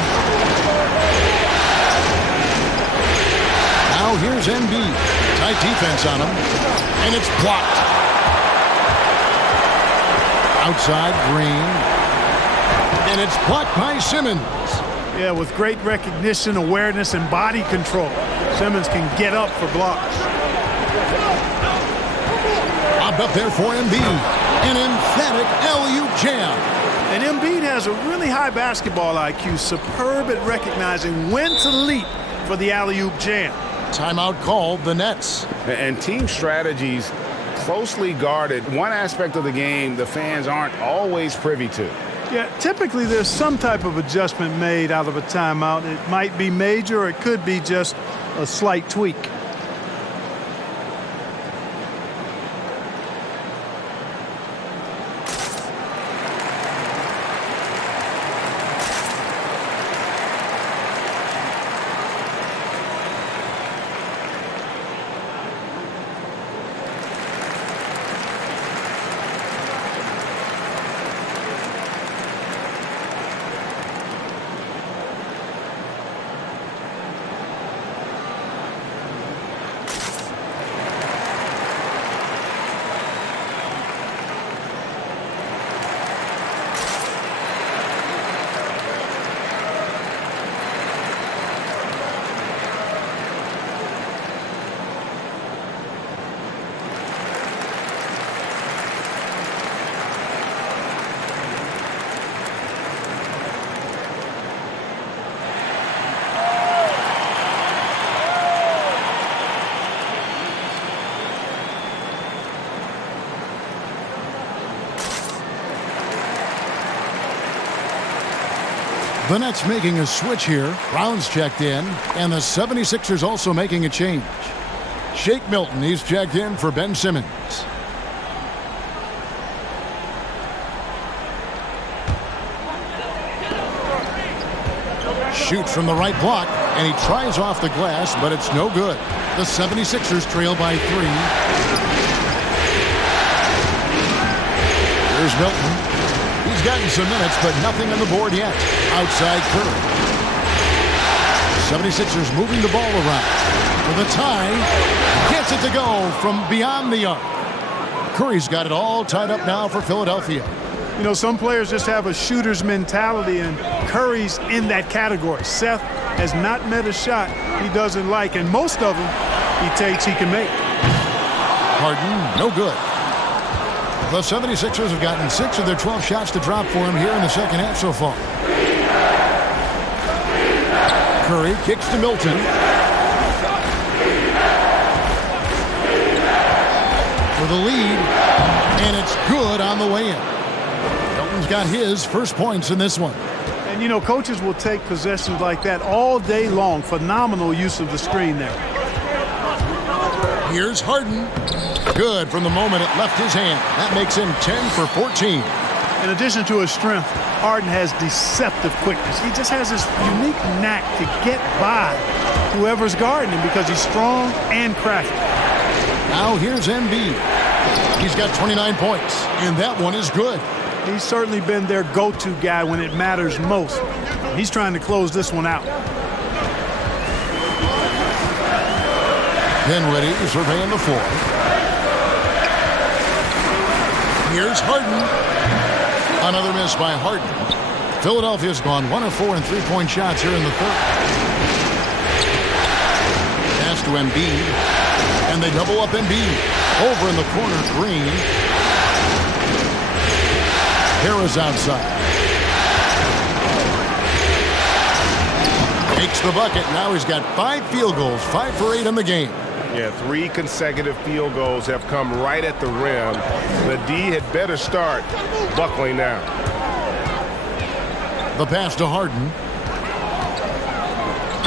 Now here's Embiid. Tight defense on him. And it's blocked. Outside Green. And it's blocked by Simmons. Yeah, with great recognition, awareness, and body control. Simmons can get up for blocks. Lobbed up there for Embiid. An emphatic alley-oop jam. And Embiid has a really high basketball IQ, superb at recognizing when to leap for the alley-oop jam. Timeout called the Nets. And team strategies closely guarded. One aspect of the game the fans aren't always privy to. Yeah, typically there's some type of adjustment made out of a timeout. It might be major, or it could be just a slight tweak. The Nets making a switch here. Brown's checked in, and the 76ers also making a change. Shake Milton, he's checked in for Ben Simmons. Shoots from the right block, and he tries off the glass, but it's no good. The 76ers trail by 3. Here's Milton. He's gotten some minutes, but nothing on the board yet. Outside Curry. 76ers moving the ball around. For the tie, gets it to go from beyond the arc. Curry's got it all tied up now for Philadelphia. You know, some players just have a shooter's mentality, and Curry's in that category. Seth has not met a shot he doesn't like, and most of them he takes he can make. Harden, no good. The 76ers have gotten 6 of their 12 shots to drop for him here in the second half so far. Curry kicks to Milton. For the lead, and it's good on the way in. Milton's got his first points in this one. And, you know, coaches will take possessions like that all day long. Phenomenal use of the screen there. Here's Harden. Good from the moment it left his hand. That makes him 10 for 14. In addition to his strength, Harden has deceptive quickness. He just has this unique knack to get by whoever's guarding him because he's strong and crafty. Now here's Embiid. He's got 29 points, and that one is good. He's certainly been their go-to guy when it matters most. He's trying to close this one out. Dinwiddie surveying the floor. Here's Harden. Another miss by Harden. Philadelphia's gone 1 of 4 in three-point shots here in the third. Pass to Embiid. And they double up Embiid. Over in the corner, Green. Harris outside. Takes the bucket. Now he's got 5 field goals, 5 for 8 in the game. Yeah, 3 consecutive field goals have come right at the rim. The D had better start buckling down. The pass to Harden.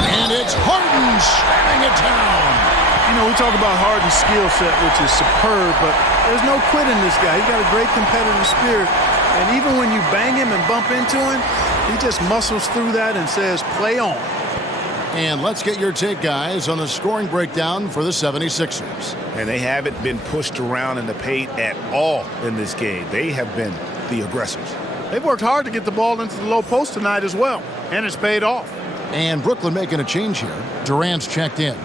And it's Harden slamming it down. You know, we talk about Harden's skill set, which is superb, but there's no quit in this guy. He's got a great competitive spirit. And even when you bang him and bump into him, he just muscles through that and says, play on. And let's get your take, guys, on the scoring breakdown for the 76ers. And they haven't been pushed around in the paint at all in this game. They have been the aggressors. They've worked hard to get the ball into the low post tonight as well, and it's paid off. And Brooklyn making a change here. Durant's checked in.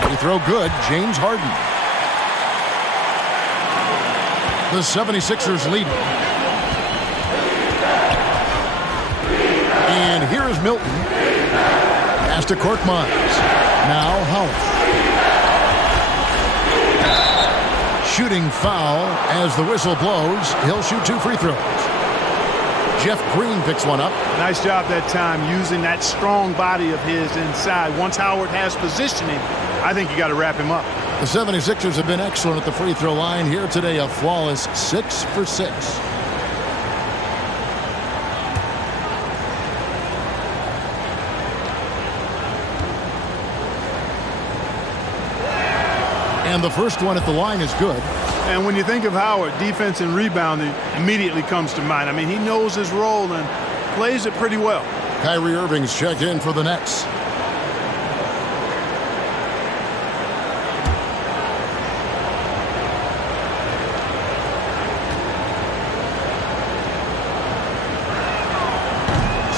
Free throw good, James Harden. The 76ers lead. And here is Milton. Pass to Korkmaz. Now Howard. Shooting foul as the whistle blows. He'll shoot 2 free throws. Jeff Green picks one up. Nice job that time using that strong body of his inside. Once Howard has positioning, I think you got to wrap him up. The 76ers have been excellent at the free throw line here today. A flawless 6 for 6. And the first one at the line is good. And when you think of Howard, defense and rebounding immediately comes to mind. I mean, he knows his role and plays it pretty well. Kyrie Irving's checked in for the Nets.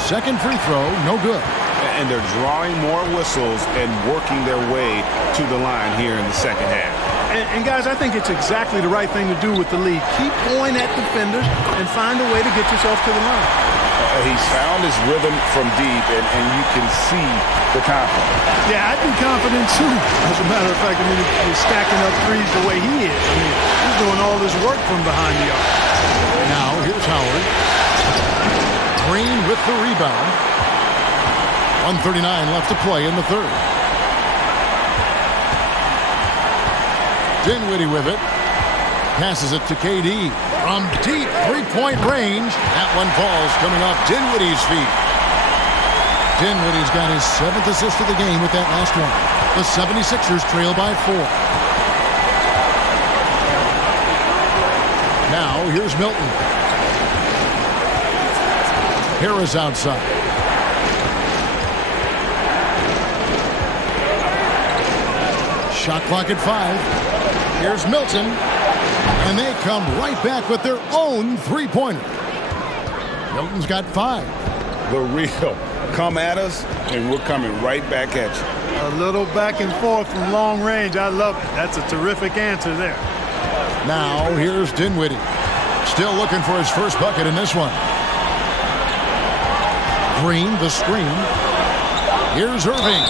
Second free throw, no good. And they're drawing more whistles and working their way to the line here in the second half. And guys, I think it's exactly the right thing to do with the lead. Keep going at defenders and find a way to get yourself to the line. He's found his rhythm from deep, and you can see the confidence. Yeah, I'd be confident too. As a matter of fact, I mean, he's stacking up threes the way he is. I mean, he's doing all this work from behind the arc. Now, here's Howard. Green with the rebound. 1:39 left to play in the third. Dinwiddie with it. Passes it to KD. From deep three-point range. That one falls coming off Dinwiddie's feet. Dinwiddie's got his 7th assist of the game with that last one. The 76ers trail by 4. Now, here's Milton. Harris outside. Shot clock at 5. Here's Milton. And they come right back with their own three-pointer. Milton's got 5. The real. Come at us, and we're coming right back at you. A little back and forth from long range. I love it. That's a terrific answer there. Now, here's Dinwiddie. Still looking for his first bucket in this one. Green, the screen. Here's Irving.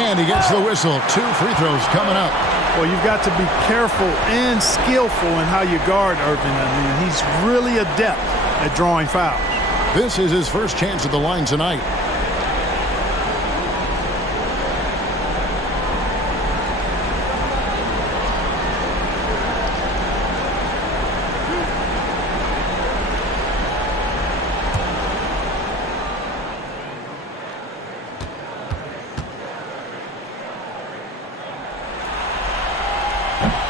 And he gets the whistle. 2 free throws coming up. Well, you've got to be careful and skillful in how you guard Irving. I mean, he's really adept at drawing fouls. This is his first chance at the line tonight.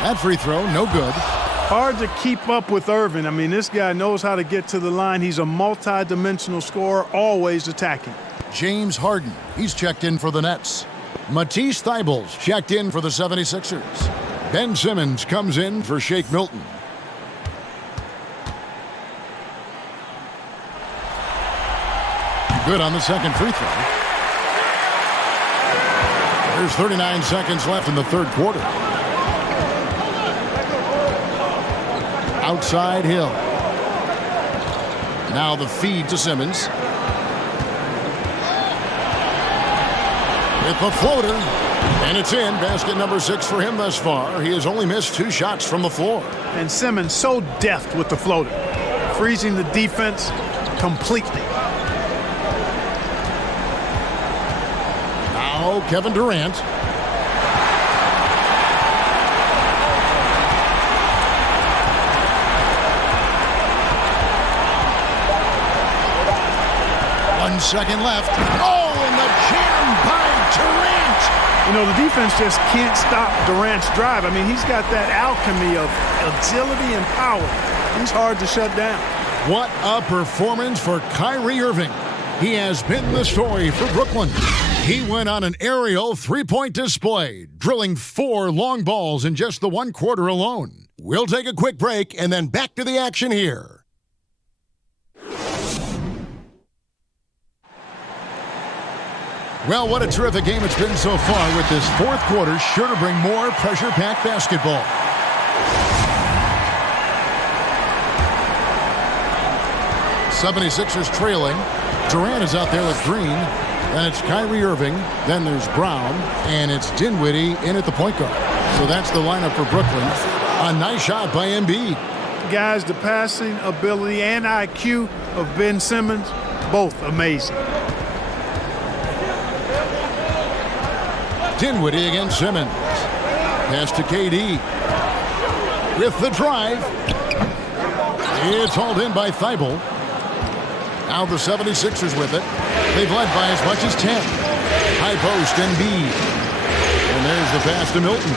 That free throw, no good. Hard to keep up with Irving. I mean, this guy knows how to get to the line. He's a multi-dimensional scorer, always attacking. James Harden, he's checked in for the Nets. Matisse Thybulle's checked in for the 76ers. Ben Simmons comes in for Shake Milton. Good on the second free throw. There's 39 seconds left in the third quarter. Outside Hill. Now the feed to Simmons. With the floater. And it's in. Basket number 6 for him thus far. He has only missed 2 shots from the floor. And Simmons so deft with the floater. Freezing the defense completely. Now Kevin Durant. One second left. Oh, and the jam by Durant. You know, the defense just can't stop Durant's drive. I mean, he's got that alchemy of agility and power. He's hard to shut down. What a performance for Kyrie Irving. He has been the story for Brooklyn. He went on an aerial three-point display, drilling 4 long balls in just the 1 quarter alone. We'll take a quick break and then back to the action here. Well, what a terrific game it's been so far, with this fourth quarter sure to bring more pressure-packed basketball. '76ers trailing. Durant is out there with Green. Then it's Kyrie Irving. Then there's Brown. And it's Dinwiddie in at the point guard. So that's the lineup for Brooklyn. A nice shot by Embiid. Guys, the passing ability and IQ of Ben Simmons, both amazing. Dinwiddie against Simmons. Pass to KD. With the drive. It's hauled in by Thibault. Now the 76ers with it. They've led by as much as 10. High post Embiid. And there's the pass to Milton.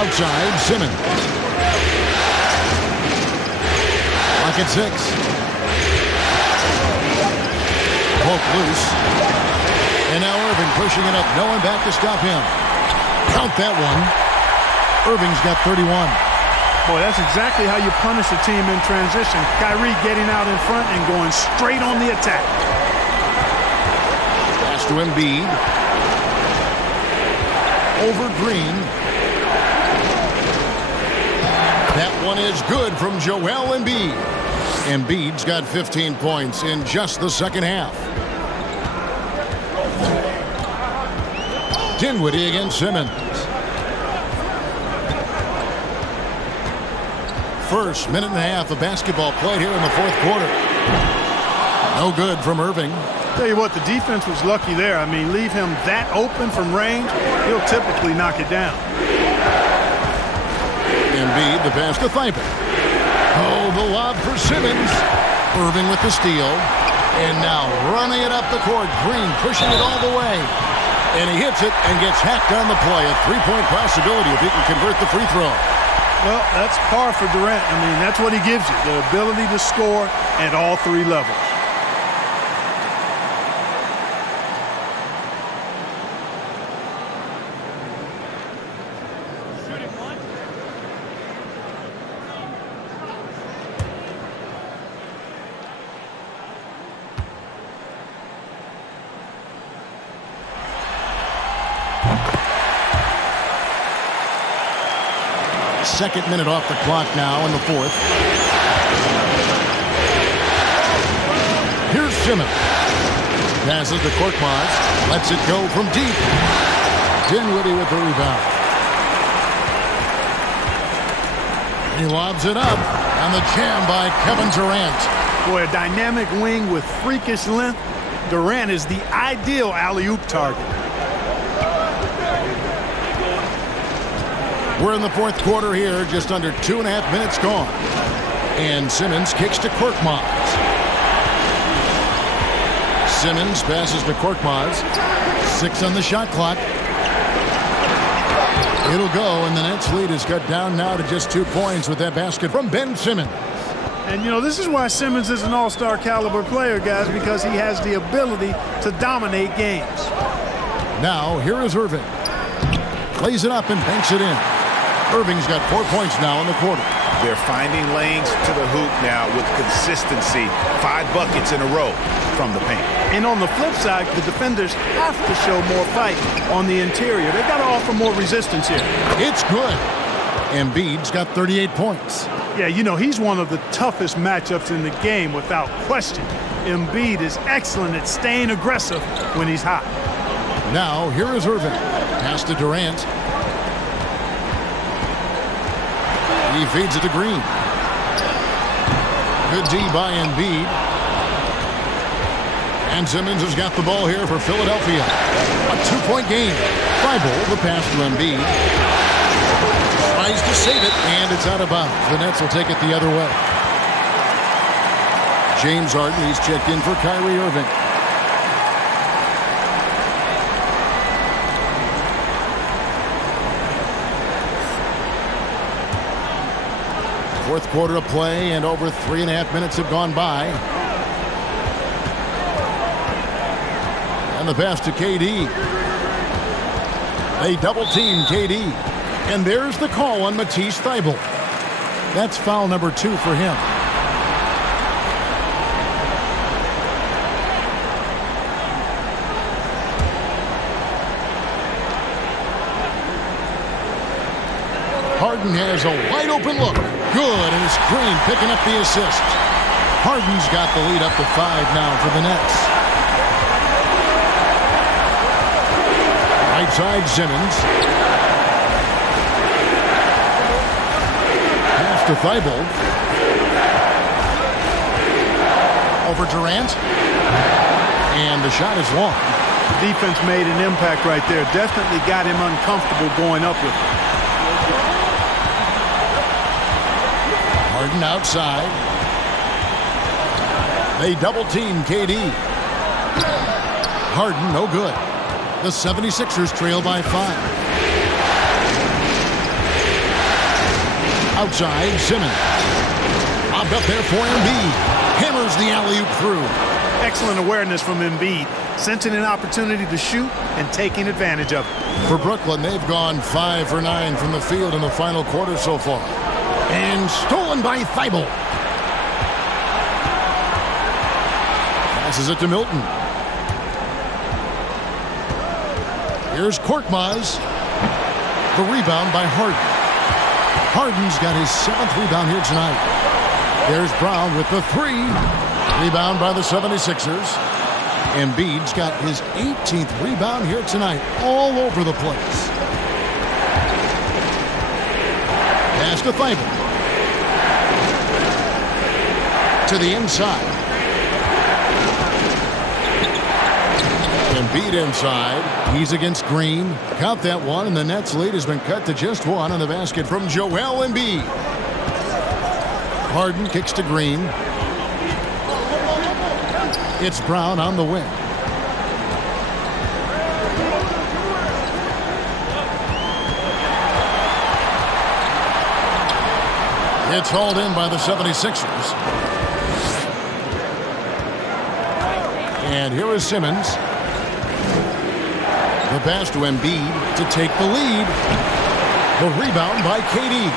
Outside Simmons. Lock at 6. Poke loose. And now Irving pushing it up. No one back to stop him. Count that one. Irving's got 31. Boy, that's exactly how you punish a team in transition. Kyrie getting out in front and going straight on the attack. Pass to Embiid. Over Green. That one is good from Joel Embiid. Embiid's got 15 points in just the second half. Dinwiddie against Simmons. First minute and a half of basketball played here in the fourth quarter. No good from Irving. Tell you what, the defense was lucky there. I mean, leave him that open from range, he'll typically knock it down. Embiid, the pass to Thibault. Oh, the lob for Simmons. Irving with the steal. And now running it up the court. Green pushing it all the way. And he hits it and gets hacked on the play. A three-point possibility if he can convert the free throw. Well, that's par for Durant. I mean, that's what he gives you, the ability to score at all three levels. Second minute off the clock now in the fourth. Here's Simmons. Passes to Korkmaz. Lets it go from deep. Dinwiddie with the rebound. He lobs it up. And the jam by Kevin Durant. Boy, a dynamic wing with freakish length. Durant is the ideal alley-oop target. We're in the fourth quarter here, just under 2.5 minutes gone. And Simmons kicks to Korkmaz. Simmons passes to Korkmaz. 6 on the shot clock. It'll go, and the Nets lead is cut down now to just 2 points with that basket from Ben Simmons. And, you know, this is why Simmons is an all-star caliber player, guys, because he has the ability to dominate games. Now, here is Irving. Lays it up and banks it in. Irving's got 4 points now in the quarter. They're finding lanes to the hoop now with consistency. 5 buckets in a row from the paint. And on the flip side, the defenders have to show more fight on the interior. They've got to offer more resistance here. It's good. Embiid's got 38 points. Yeah, you know, he's one of the toughest matchups in the game without question. Embiid is excellent at staying aggressive when he's hot. Now, here is Irving. Pass to Durant. He feeds it to Green. Good D by Embiid. And Simmons has got the ball here for Philadelphia. A 2-point game. Thibault, the pass to Embiid. Tries to save it, and it's out of bounds. The Nets will take it the other way. James Harden, he's checked in for Kyrie Irving. Fourth quarter of play, and over 3.5 minutes have gone by. And the pass to KD. They double-team KD. And there's the call on Matisse Thybulle. That's foul number 2 for him. Harden has a wide-open look. Good, and it's Green picking up the assist. Harden's got the lead up to 5 now for the Nets. Right side, Simmons. Pass to Thibault. Over Durant. And the shot is long. Defense made an impact right there. Definitely got him uncomfortable going up with it. Harden outside. They double-team KD. Harden, no good. The 76ers trail by 5. Outside, Simmons. Lobbed up there for Embiid. Hammers the alley-oop through. Excellent awareness from Embiid. Sensing an opportunity to shoot and taking advantage of it. For Brooklyn, they've gone 5 for 9 from the field in the final quarter so far. And stolen by Thybulle. Passes it to Milton. Here's Korkmaz. The rebound by Harden. Harden's got his 7th rebound here tonight. There's Brown with the 3. Rebound by the 76ers. Embiid's got his 18th rebound here tonight. All over the place. Pass to Thibault. To the inside. Embiid inside. He's against Green. Count that one, and the Nets' lead has been cut to just one on the basket from Joel Embiid. Harden kicks to Green. It's Brown on the wing. It's hauled in by the 76ers. And here is Simmons. The pass to Embiid to take the lead. The rebound by KD.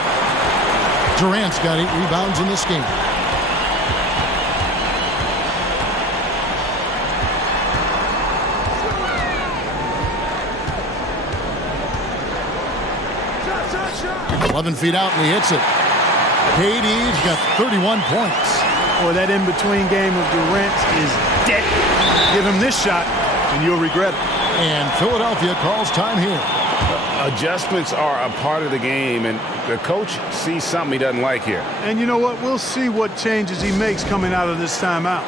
Durant's got 8 rebounds in this game. Shot. 11 feet out and he hits it. KD's got 31 points. Boy, that in-between game of Durant's is dead. Give him this shot, and you'll regret it. And Philadelphia calls time here. Adjustments are a part of the game, and the coach sees something he doesn't like here. And you know what? We'll see what changes he makes coming out of this timeout.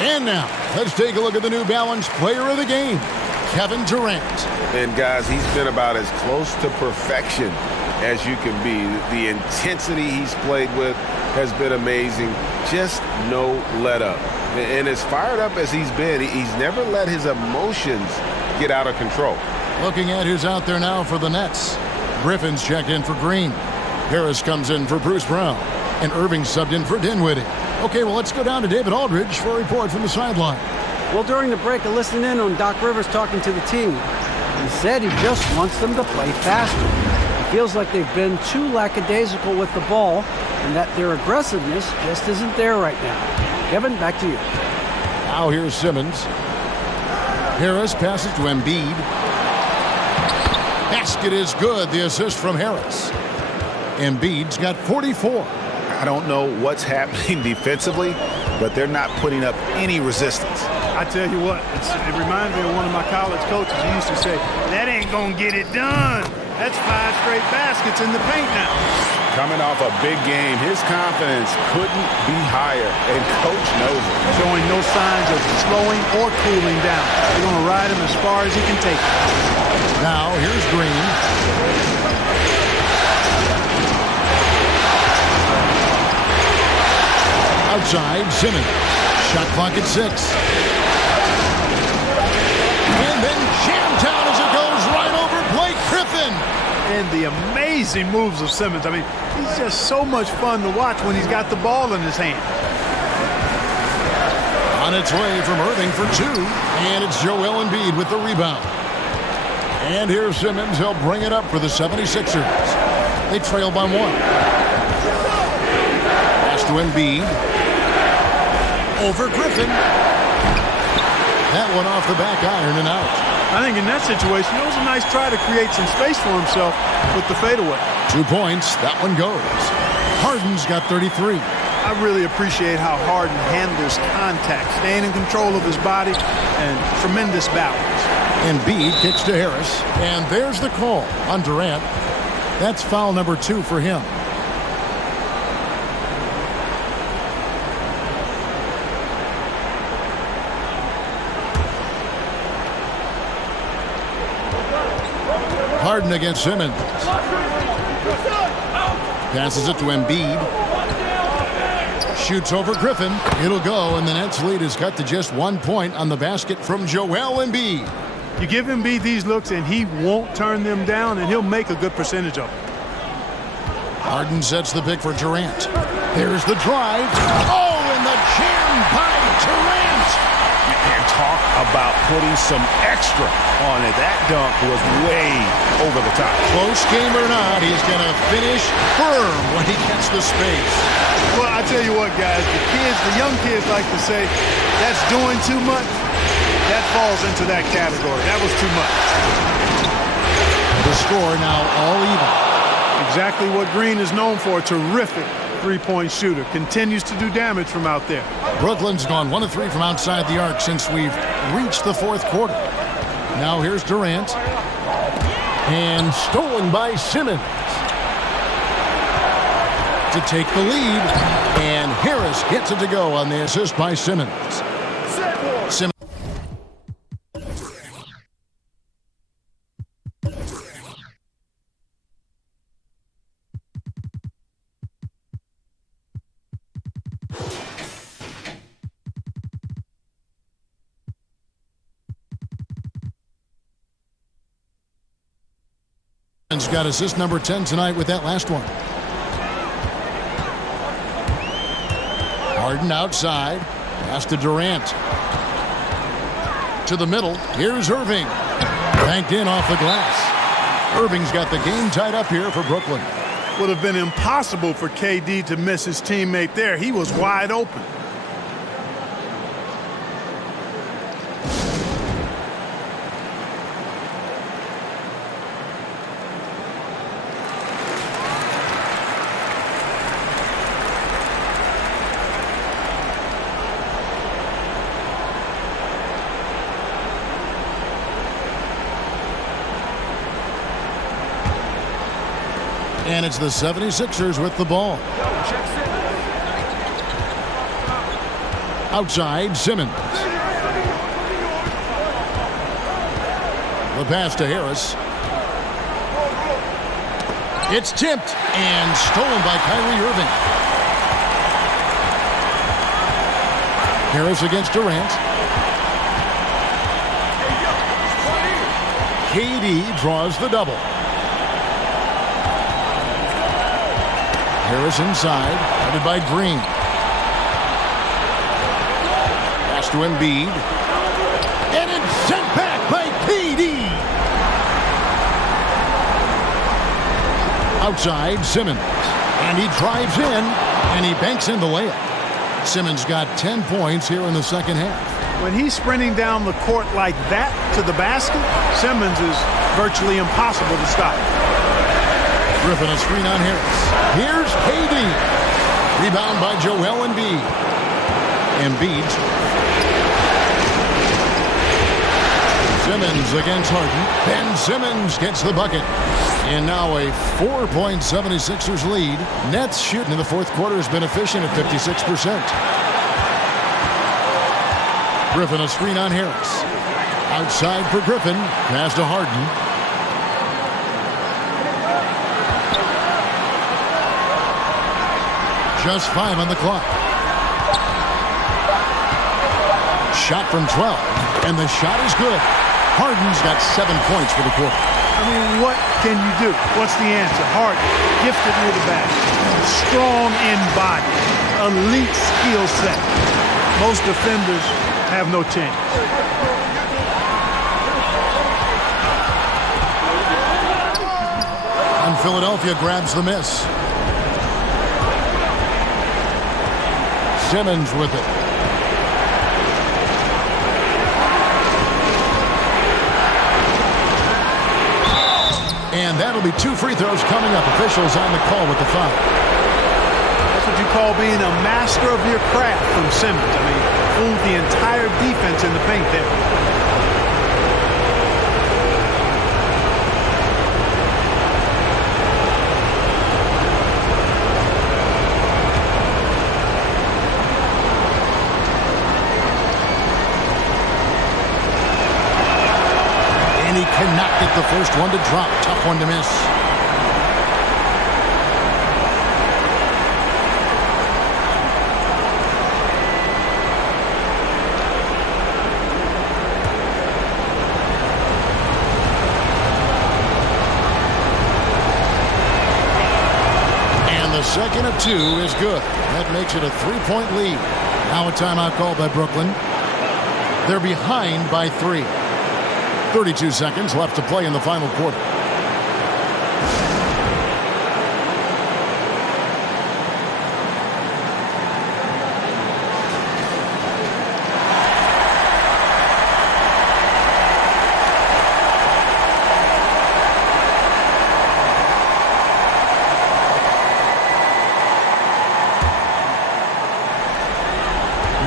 And now, let's take a look at the New Balance player of the game, Kevin Durant. And guys, he's been about as close to perfection as you can be. The intensity he's played with has been amazing. Just no let up. And as fired up as he's been, he's never let his emotions get out of control. Looking at who's out there now for the Nets. Griffin's checked in for Green. Harris comes in for Bruce Brown. And Irving subbed in for Dinwiddie. Okay, well, let's go down to David Aldridge for a report from the sideline. Well, during the break, I listened in on Doc Rivers talking to the team. He said he just wants them to play faster. It feels like they've been too lackadaisical with the ball and that their aggressiveness just isn't there right now. Kevin, back to you. Now here's Simmons. Harris passes to Embiid. Basket is good. The assist from Harris. Embiid's got 44. I don't know what's happening defensively, but they're not putting up any resistance. I tell you what, it reminds me of one of my college coaches. He used to say, that ain't going to get it done. That's 5 straight baskets in the paint now. Coming off a big game, his confidence couldn't be higher, and coach knows it. Showing no signs of slowing or cooling down. They're going to ride him as far as he can take it. Now here's Green. Outside, Simmons. Shot clock at 6. And then jammed down as it goes right over Blake Griffin. And the amazing moves of Simmons. I mean, he's just so much fun to watch when he's got the ball in his hand. On its way from Irving for 2. And it's Joel Embiid with the rebound. And here's Simmons. He'll bring it up for the 76ers. They trail by 1. Pass to Embiid. Over Griffin. That one off the back iron and out. I think in that situation, it was a nice try to create some space for himself with the fadeaway. 2 points. That one goes. Harden's got 33. I really appreciate how Harden handles contact, staying in control of his body, and tremendous balance. Embiid kicks to Harris. And there's the call on Durant. That's foul number 2 for him. Harden against Simmons. Passes it to Embiid. Shoots over Griffin. It'll go, and the Nets lead is cut to just 1 point on the basket from Joel Embiid. You give Embiid these looks, and he won't turn them down, and he'll make a good percentage of them. Harden sets the pick for Durant. There's the drive. Oh, and the jam by Durant. And talk about putting some extra on it. That dunk was way over the top. Close game or not, he's going to finish firm when he gets the space. Well, I tell you what, guys, the young kids like to say, that's doing too much. That falls into that category. That was too much. The score now all even. Exactly what Green is known for, a terrific three-point shooter. Continues to do damage from out there. Brooklyn's gone 1 of 3 from outside the arc since we've reached the fourth quarter. Now here's Durant. And stolen by Simmons. To take the lead. And Harris gets it to go on the assist by Simmons. Simmons. Got assist number 10 tonight with that last one. Harden outside. Pass to Durant. To the middle. Here's Irving. Banked in off the glass. Irving's got the game tied up here for Brooklyn. Would have been impossible for KD to miss his teammate there. He was wide open. And it's the 76ers with the ball. Outside, Simmons. The pass to Harris. It's tipped and stolen by Kyrie Irving. Harris against Durant. KD draws the double. Harris inside, headed by Green. Pass to Embiid. And it's sent back by KD. Outside, Simmons. And he drives in, and he banks in the layup. Simmons got 10 points here in the second half. When he's sprinting down the court like that to the basket, Simmons is virtually impossible to stop. Griffin a screen on Harris. Here's KD. Rebound by Joel Embiid. Embiid. Simmons against Harden. Ben Simmons gets the bucket. And now a 4-point 76ers lead. Nets shooting in the fourth quarter has been efficient at 56%. Griffin a screen on Harris. Outside for Griffin. Pass to Harden. Just 5 on the clock. Shot from 12, and the shot is good. Harden's got 7 points for the quarter. I mean, what can you do? What's the answer? Harden, gifted with the bat, strong in body, elite skill set. Most defenders have no chance. And Philadelphia grabs the miss. Simmons with it. And that'll be 2 free throws coming up. Officials on the call with the foul. That's what you call being a master of your craft from Simmons. I mean, fooled the entire defense in the paint there. cannot get the first one to drop. Tough one to miss. The second of two is good. That makes it a 3-point lead. Now a timeout called by Brooklyn. They're behind by 3. 32 seconds left to play in the final quarter.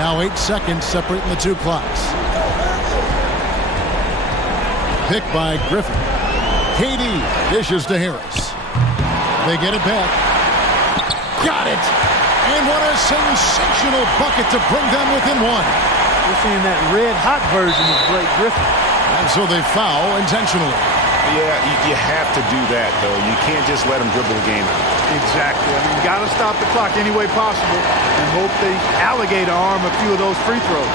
Now 8 seconds separating the two clocks. Pick by Griffin. KD dishes to Harris. They get it back. Got it! And what a sensational bucket to bring them within one. We're seeing that red-hot version of Blake Griffin. And so they foul intentionally. Yeah, you have to do that, though. You can't just let them dribble the game out. Exactly. I mean, got to stop the clock any way possible and hope they alligator arm a few of those free throws.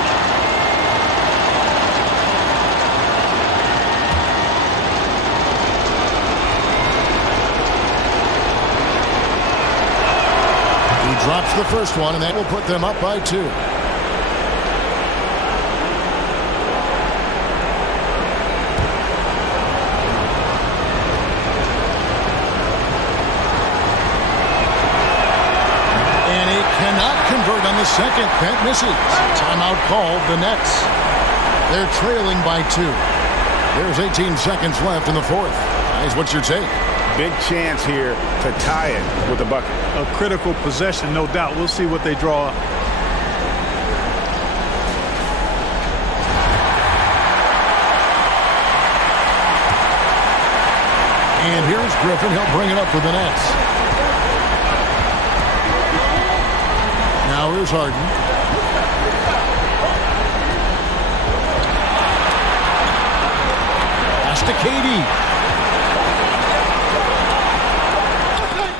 He drops the first one, and that will put them up by 2. On the second, that misses. Timeout called, the Nets. They're trailing by 2. There's 18 seconds left in the fourth. Guys, what's your take? Big chance here to tie it with a bucket. A critical possession, no doubt. We'll see what they draw up. And here's Griffin. He'll bring it up for the Nets. Now here's Harden. Pass to KD.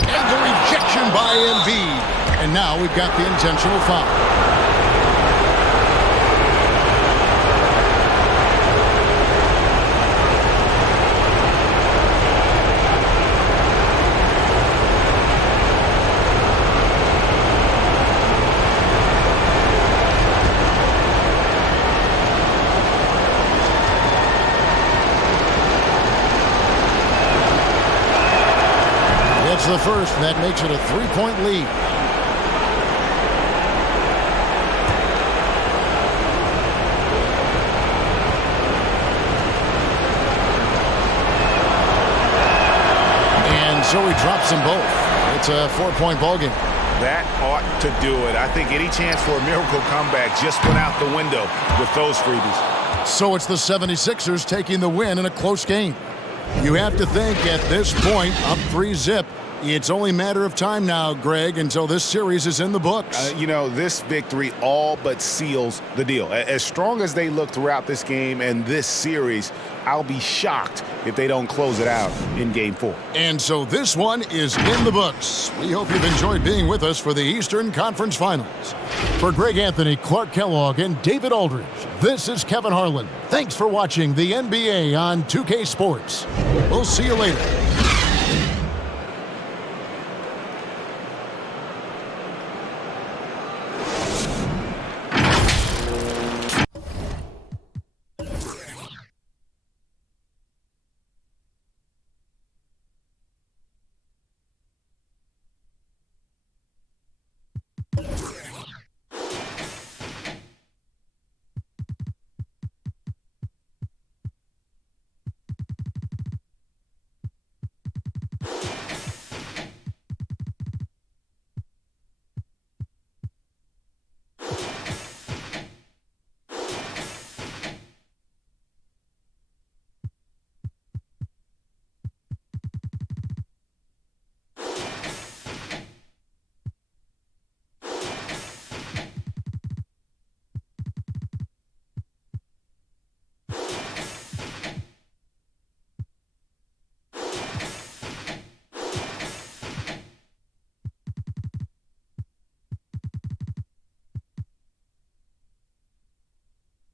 And the rejection by Embiid. And now we've got the intentional foul. The first, and that makes it a 3-point lead. And so he drops them both. It's a 4-point ball game. That ought to do it. I think any chance for a miracle comeback just went out the window with those freebies. So it's the 76ers taking the win in a close game. You have to think at this point, up 3-zip, it's only a matter of time now, Greg, until this series is in the books. This victory all but seals the deal. As strong as they look throughout this game and this series, I'll be shocked if they don't close it out in Game 4. And so this one is in the books. We hope you've enjoyed being with us for the Eastern Conference Finals. For Greg Anthony, Clark Kellogg, and David Aldridge, this is Kevin Harlan. Thanks for watching the NBA on 2K Sports. We'll see you later.